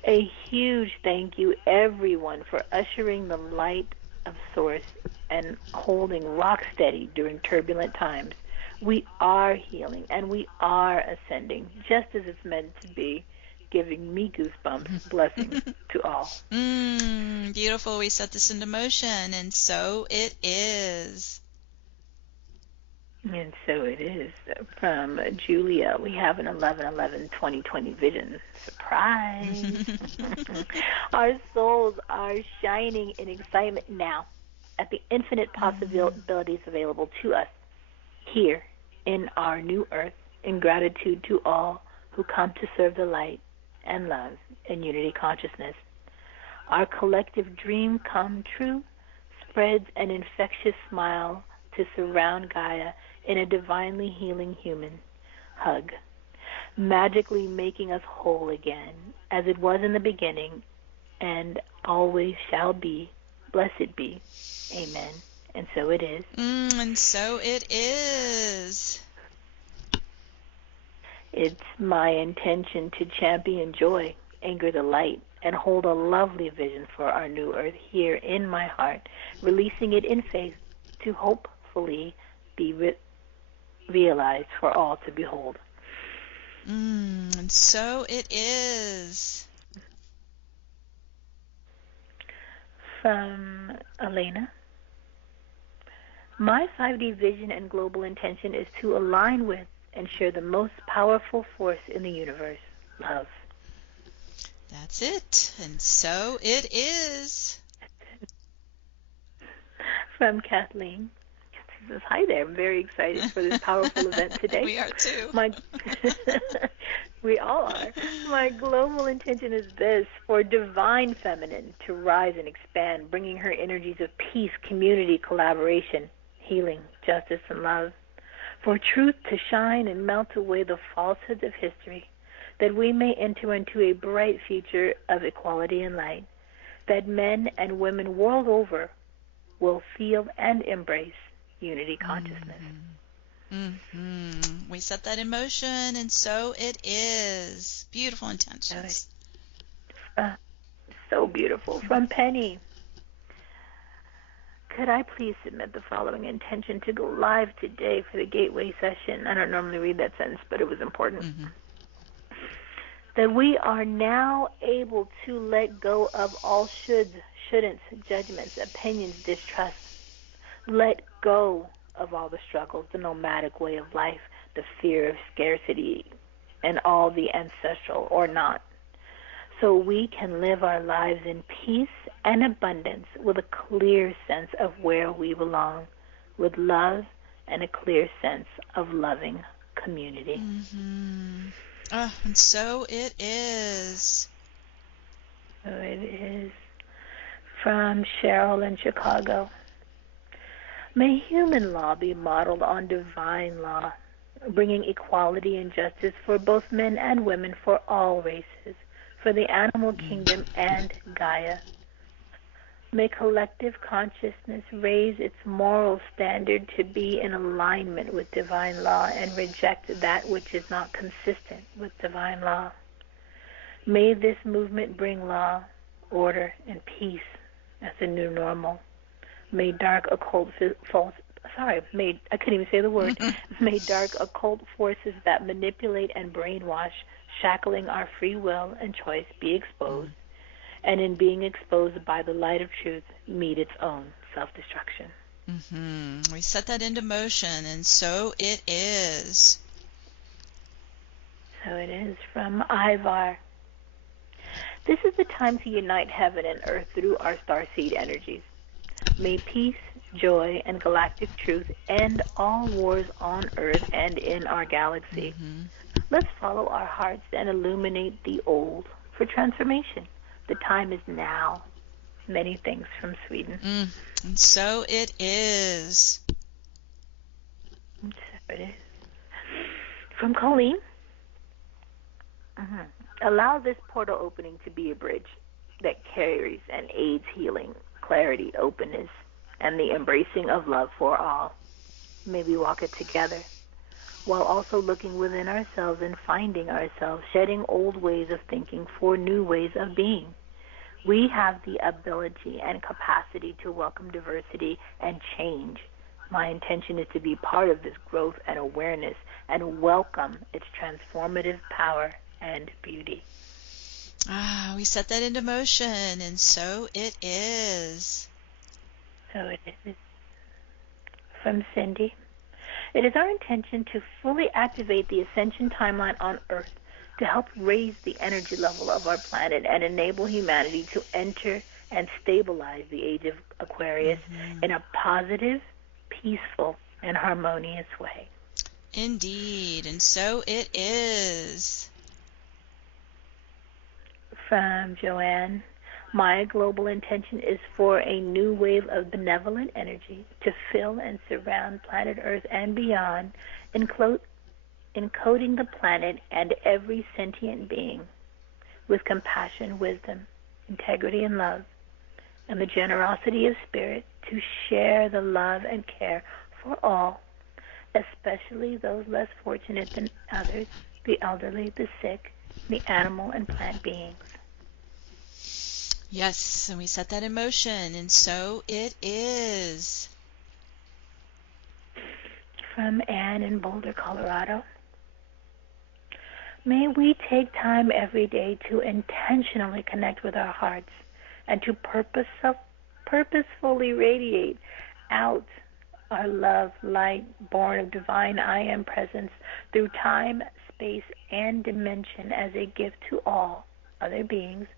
A huge thank you, everyone, for ushering the light of Source and holding rock steady during turbulent times. We are healing and we are ascending, just as it's meant to be, giving me goosebumps. Blessings to all. Beautiful. We set this into motion, and so it is. And so it is. From Julia, we have an 11/11/2020 vision. Surprise! Our souls are shining in excitement now at the infinite possibilities available to us here in our new Earth, in gratitude to all who come to serve the light and love and unity consciousness. Our collective dream come true spreads an infectious smile to surround Gaia in a divinely healing human hug, magically making us whole again, as it was in the beginning and always shall be. Blessed be. Amen. And so it is. And so it is. It's my intention to champion joy, anchor the light, and hold a lovely vision for our new Earth here in my heart, releasing it in faith to hopefully be realized for all to behold. And so it is. From Elena. My 5D vision and global intention is to align with and share the most powerful force in the universe, love. That's it. And so it is. From Kathleen. She says, hi there. I'm very excited for this powerful event today. We are too. We all are. My global intention is this, for divine feminine to rise and expand, bringing her energies of peace, community, collaboration, healing, justice, and love. For truth to shine and melt away the falsehoods of history, that we may enter into a bright future of equality and light, that men and women world over will feel and embrace unity consciousness. We set that in motion, and so it is. Beautiful intentions. So beautiful. From Penny. Could I please submit the following intention to go live today for the Gateway session? I don't normally read that sentence, but it was important. That we are now able to let go of all shoulds, shouldn'ts, judgments, opinions, distrust. Let go of all the struggles, the nomadic way of life, the fear of scarcity, and all the ancestral or not, so we can live our lives in peace and abundance with a clear sense of where we belong, with love and a clear sense of loving community. And so it is. So it is. From Cheryl in Chicago. May human law be modeled on divine law, bringing equality and justice for both men and women, for all races, for the animal kingdom and Gaia. May collective consciousness raise its moral standard to be in alignment with divine law and reject that which is not consistent with divine law. May this movement bring law, order, and peace as the new normal. May dark occult I couldn't even say the word. May dark occult forces that manipulate and brainwash, shackling our free will and choice, be exposed, and in being exposed by the light of truth, meet its own self-destruction. We set that into motion, and so it is. So it is from Ivar. This is the time to unite heaven and earth through our starseed energies. May peace, joy, and galactic truth end all wars on earth and in our galaxy. Let's follow our hearts and illuminate the old for transformation. The time is now. Many thanks from Sweden. And so it is. So it is. From Colleen. Allow this portal opening to be a bridge that carries and aids healing, clarity, openness, and the embracing of love for all. May we walk it together, while also looking within ourselves and finding ourselves, shedding old ways of thinking for new ways of being. We have the ability and capacity to welcome diversity and change. My intention is to be part of this growth and awareness and welcome its transformative power and beauty. We set that into motion, and so it is. So it is. From Cindy. It is our intention to fully activate the ascension timeline on Earth to help raise the energy level of our planet and enable humanity to enter and stabilize the age of Aquarius in a positive, peaceful, and harmonious way. Indeed, and so it is. From Joanne. My global intention is for a new wave of benevolent energy to fill and surround planet Earth and beyond, encoding the planet and every sentient being with compassion, wisdom, integrity, and love, and the generosity of spirit to share the love and care for all, especially those less fortunate than others, the elderly, the sick, the animal and plant beings. Yes, and we set that in motion, and so it is. From Anne in Boulder, Colorado. May we take time every day to intentionally connect with our hearts and to purposefully radiate out our love, light, born of divine I Am presence through time, space, and dimension as a gift to all other beings,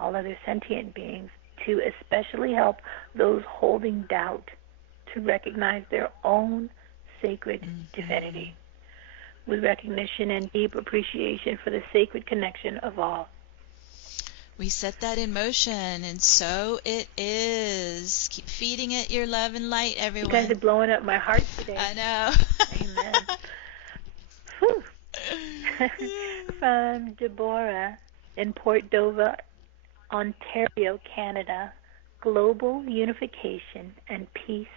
all other sentient beings, to especially help those holding doubt to recognize their own sacred divinity, with recognition and deep appreciation for the sacred connection of all. We set that in motion, and so it is. Keep feeding it your love and light, everyone. You guys are blowing up my heart today. I know. Amen. Whew. From Deborah in Port Dover, Ontario, Canada. Global unification and peace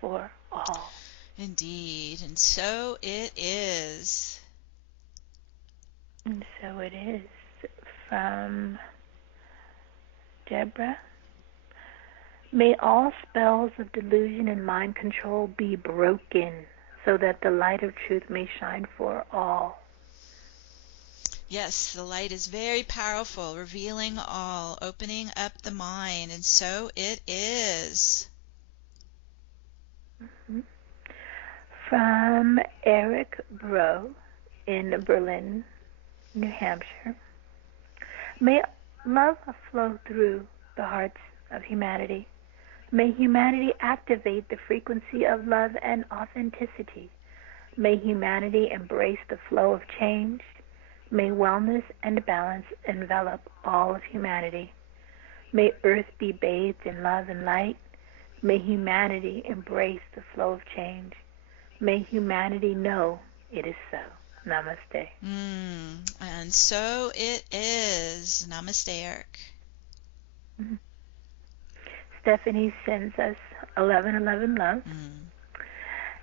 for all. Indeed, and so it is. And so it is. From Deborah. May all spells of delusion and mind control be broken so that the light of truth may shine for all. Yes, the light is very powerful, revealing all, opening up the mind, and so it is. From Eric Bro in Berlin, New Hampshire. May love flow through the hearts of humanity. May humanity activate the frequency of love and authenticity. May humanity embrace the flow of change. May wellness and balance envelop all of humanity. May Earth be bathed in love and light. May humanity embrace the flow of change. May humanity know it is so. Namaste. And so it is. Namaste, Eric. Stephanie sends us 1111 love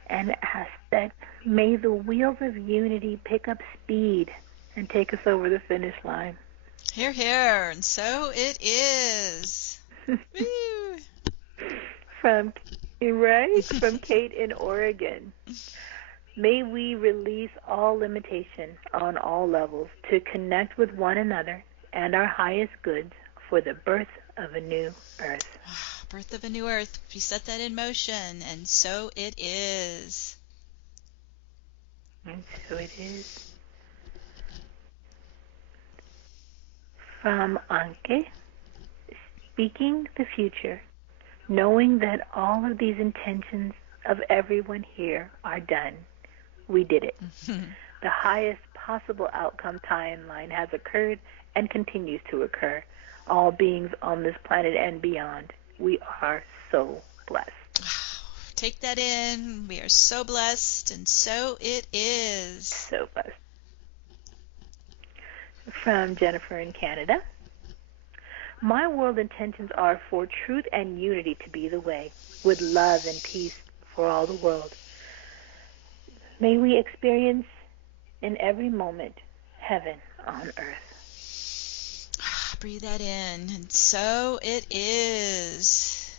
and asks that may the wheels of unity pick up speed and take us over the finish line. Hear, hear, and so it is. Woo. From Kate in Oregon. May we release all limitation on all levels to connect with one another and our highest goods for the birth of a new earth. Birth of a new earth. We set that in motion, and so it is. And so it is. From Anke, speaking the future, knowing that all of these intentions of everyone here are done. We did it. The highest possible outcome timeline has occurred and continues to occur. All beings on this planet and beyond. We are so blessed. Take that in. We are so blessed, and so it is. So blessed. From Jennifer in Canada. My world intentions are for truth and unity to be the way, with love and peace for all the world. May we experience in every moment heaven on earth. Breathe that in, and so it is.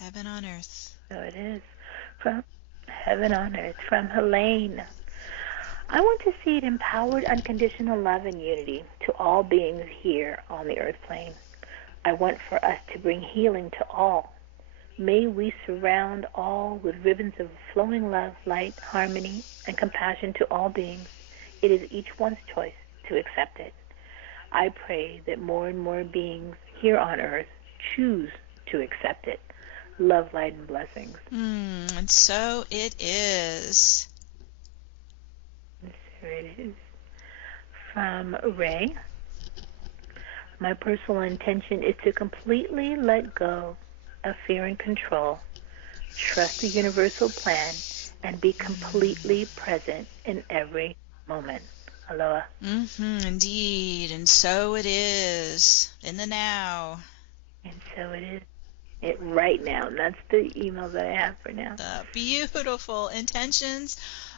Heaven on earth. So it is. From Heaven on Earth. From Helene. I want to see it empowered unconditional love and unity to all beings here on the earth plane. I want for us to bring healing to all. May we surround all with ribbons of flowing love, light, harmony, and compassion to all beings. It is each one's choice to accept it. I pray that more and more beings here on earth choose to accept it. Love, light, and blessings. And so it is. So it is. From Ray. My personal intention is to completely let go of fear and control, trust the universal plan, and be completely present in every moment. Aloha. Indeed, and so it is. In the now. And so it is. It right now. And that's the email that I have for now. Beautiful intentions.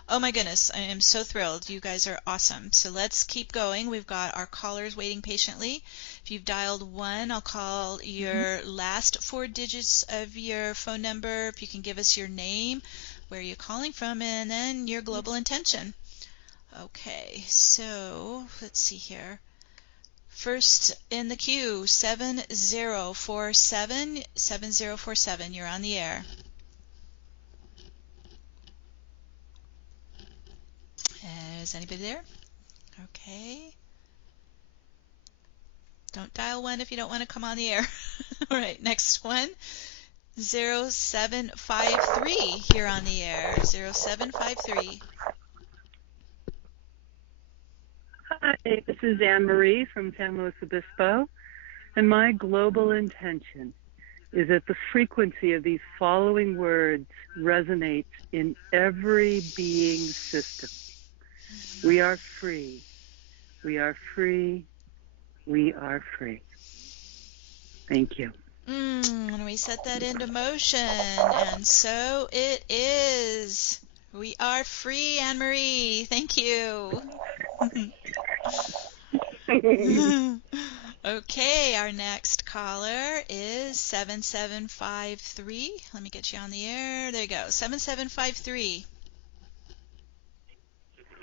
Oh my goodness, I am so thrilled. You guys are awesome. So let's keep going. We've got our callers waiting patiently. If you've dialed 1, I'll call your last 4 digits of your phone number. If you can give us your name, where you're calling from, and then your global intention. Okay, so let's see here. First in the queue, 7047. 7047, you're on the air. Is anybody there? Okay. Don't dial 1 if you don't want to come on the air. All right, next one. 0753, you're on the air. 0753. Hi, this is Anne-Marie from San Luis Obispo, and my global intention is that the frequency of these following words resonates in every being's system. We are free. We are free. We are free. Thank you. And we set that into motion, and so it is. We are free, Anne-Marie. Thank you. Okay, our next caller is 7753. Let me get you on the air. There you go, 7753.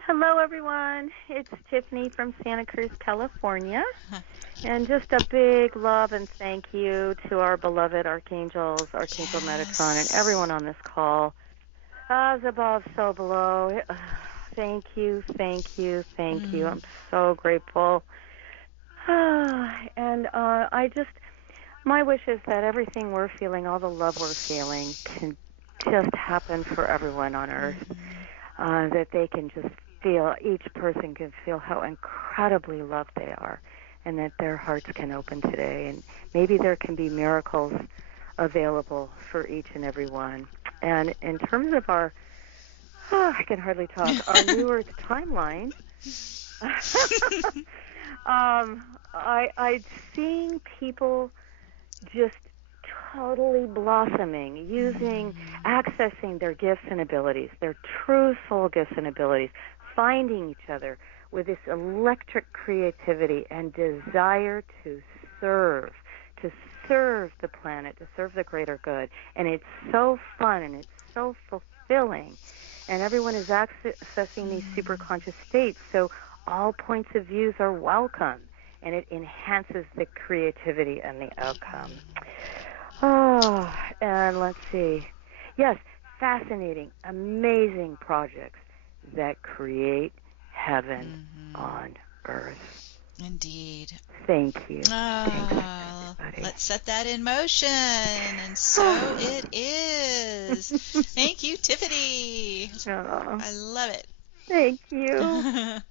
Hello, everyone. It's Tiffany from Santa Cruz, California. And just a big love and thank you to our beloved archangels, Archangel Metatron, and everyone on this call. As above, so below. Thank you, thank you, thank you. I'm so grateful. And my wish is that everything we're feeling, all the love we're feeling, can just happen for everyone on Earth. That they can just feel, each person can feel how incredibly loved they are, and that their hearts can open today. And maybe there can be miracles available for each and every one. And in terms of our, I can hardly talk, our New Earth timeline, I'd seen people just totally blossoming, accessing their gifts and abilities, their true soul gifts and abilities, finding each other with this electric creativity and desire to serve the planet, to serve the greater good. And it's so fun and it's so fulfilling. And everyone is accessing these superconscious states, so all points of views are welcome, and it enhances the creativity and the outcome. Oh, and let's see. Yes, fascinating, amazing projects that create heaven on Earth. Indeed. Thank you. Oh, let's set that in motion. And so it is. Thank you, Tiffany. I love it. Thank you.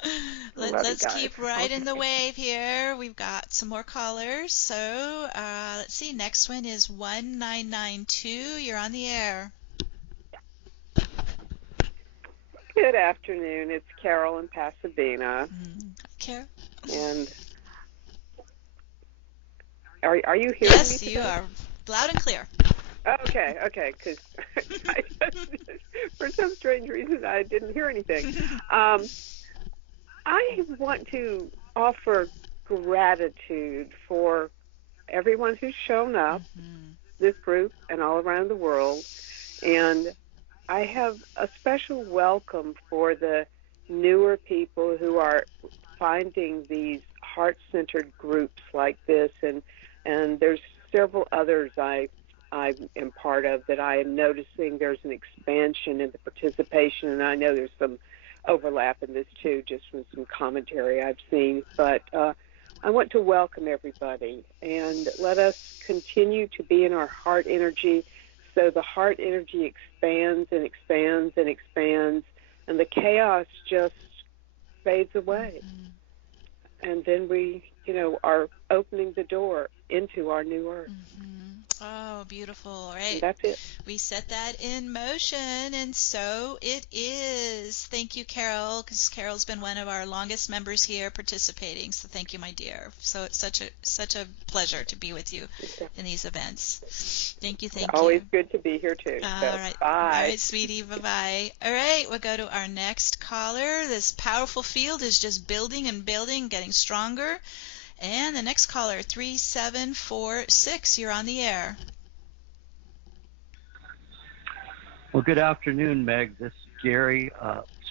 Let's keep riding the wave here. We've got some more callers. So let's see. Next one is 1992. You're on the air. Good afternoon. It's Carol in Pasadena. Carol. And are you hearing me? Yes, you are loud and clear. Okay, because for some strange reason I didn't hear anything. I want to offer gratitude for everyone who's shown up, this group and all around the world, and I have a special welcome for the newer people who are finding these heart-centered groups like this, and there's several others I am part of that I am noticing there's an expansion in the participation, and I know there's some overlap in this too, just from some commentary I've seen. But I want to welcome everybody and let us continue to be in our heart energy, so the heart energy expands and expands and expands, and the chaos just fades away. And then we, are opening the door into our new earth. Oh, beautiful. All right. And that's it. We set that in motion, and so it is. Thank you, Carol, because Carol's been one of our longest members here participating. So thank you, my dear. So it's such a pleasure to be with you in these events. Thank you. Always good to be here, too. All So, right. bye. All right, sweetie. Bye-bye. All right, we'll go to our next caller. This powerful field is just building and building, getting stronger. And the next caller, 3746, you're on the air. Well, good afternoon, Meg. This is Gary,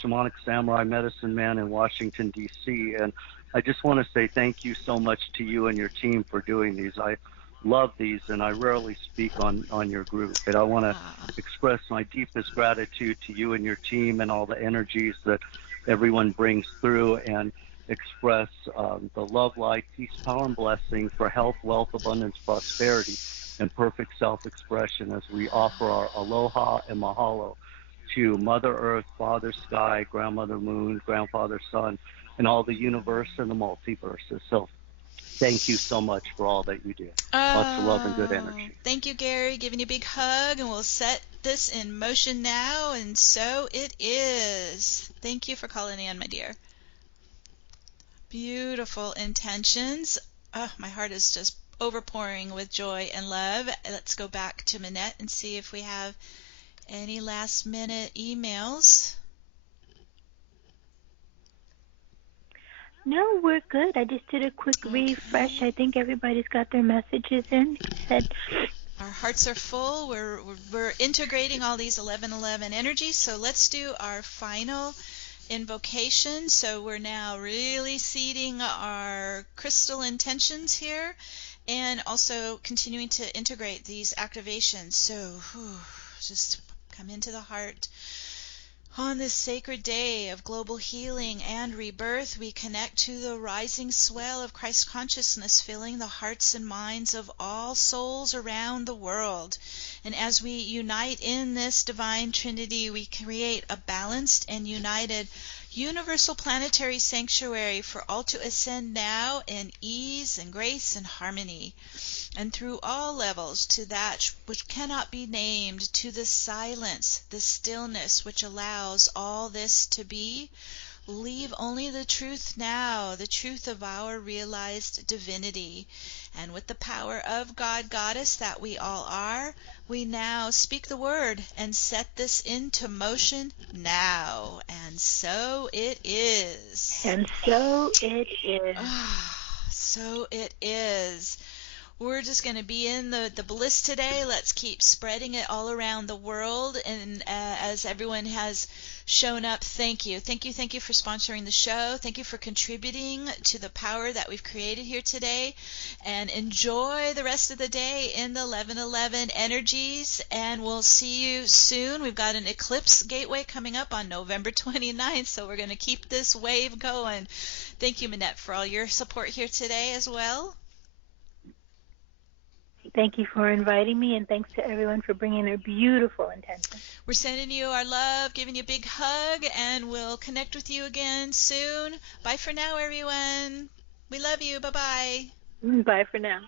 Shamanic Samurai Medicine Man in Washington, D.C., and I just want to say thank you so much to you and your team for doing these. I love these, and I rarely speak on your group, but I want to express my deepest gratitude to you and your team and all the energies that everyone brings through, and express the love, light, peace, power, and blessing for health, wealth, abundance, prosperity, and perfect self-expression as we offer our aloha and mahalo to Mother Earth, Father Sky, Grandmother Moon, Grandfather Sun, and all the universe and the multiverses. So thank you so much for all that you do. Lots of love and good energy. Thank you, Gary. Giving you a big hug, and we'll set this in motion now, and so it is. Thank you for calling in, my dear. Beautiful intentions. Oh, my heart is just overpouring with joy and love. Let's go back to Minette and see if we have any last-minute emails. No, we're good. I just did a quick refresh. I think everybody's got their messages in. Our hearts are full. We're integrating all these 1111 energies. So let's do our final invocation. So we're now really seeding our crystal intentions here, and also continuing to integrate these activations. So just come into the heart. On this sacred day of global healing and rebirth, we connect to the rising swell of Christ consciousness filling the hearts and minds of all souls around the world. And as we unite in this divine trinity, we create a balanced and united universal planetary sanctuary for all to ascend now in ease and grace and harmony, and through all levels to that which cannot be named, to the silence, the stillness which allows all this to be. Leave only the truth now, the truth of our realized divinity. And with the power of God, Goddess that we all are, we now speak the word and set this into motion now. And so it is. And so it is. So it is. we're just going to be in the bliss today. Let's keep spreading it all around the world. And as everyone has shown up, thank you. Thank you for sponsoring the show. Thank you for contributing to the power that we've created here today. And enjoy the rest of the day in the 1111 energies. And we'll see you soon. We've got an eclipse gateway coming up on November 29th, so we're going to keep this wave going. Thank you, Minette, for all your support here today as well. Thank you for inviting me, and thanks to everyone for bringing their beautiful intentions. We're sending you our love, giving you a big hug, and we'll connect with you again soon. Bye for now, everyone. We love you. Bye-bye. Bye for now.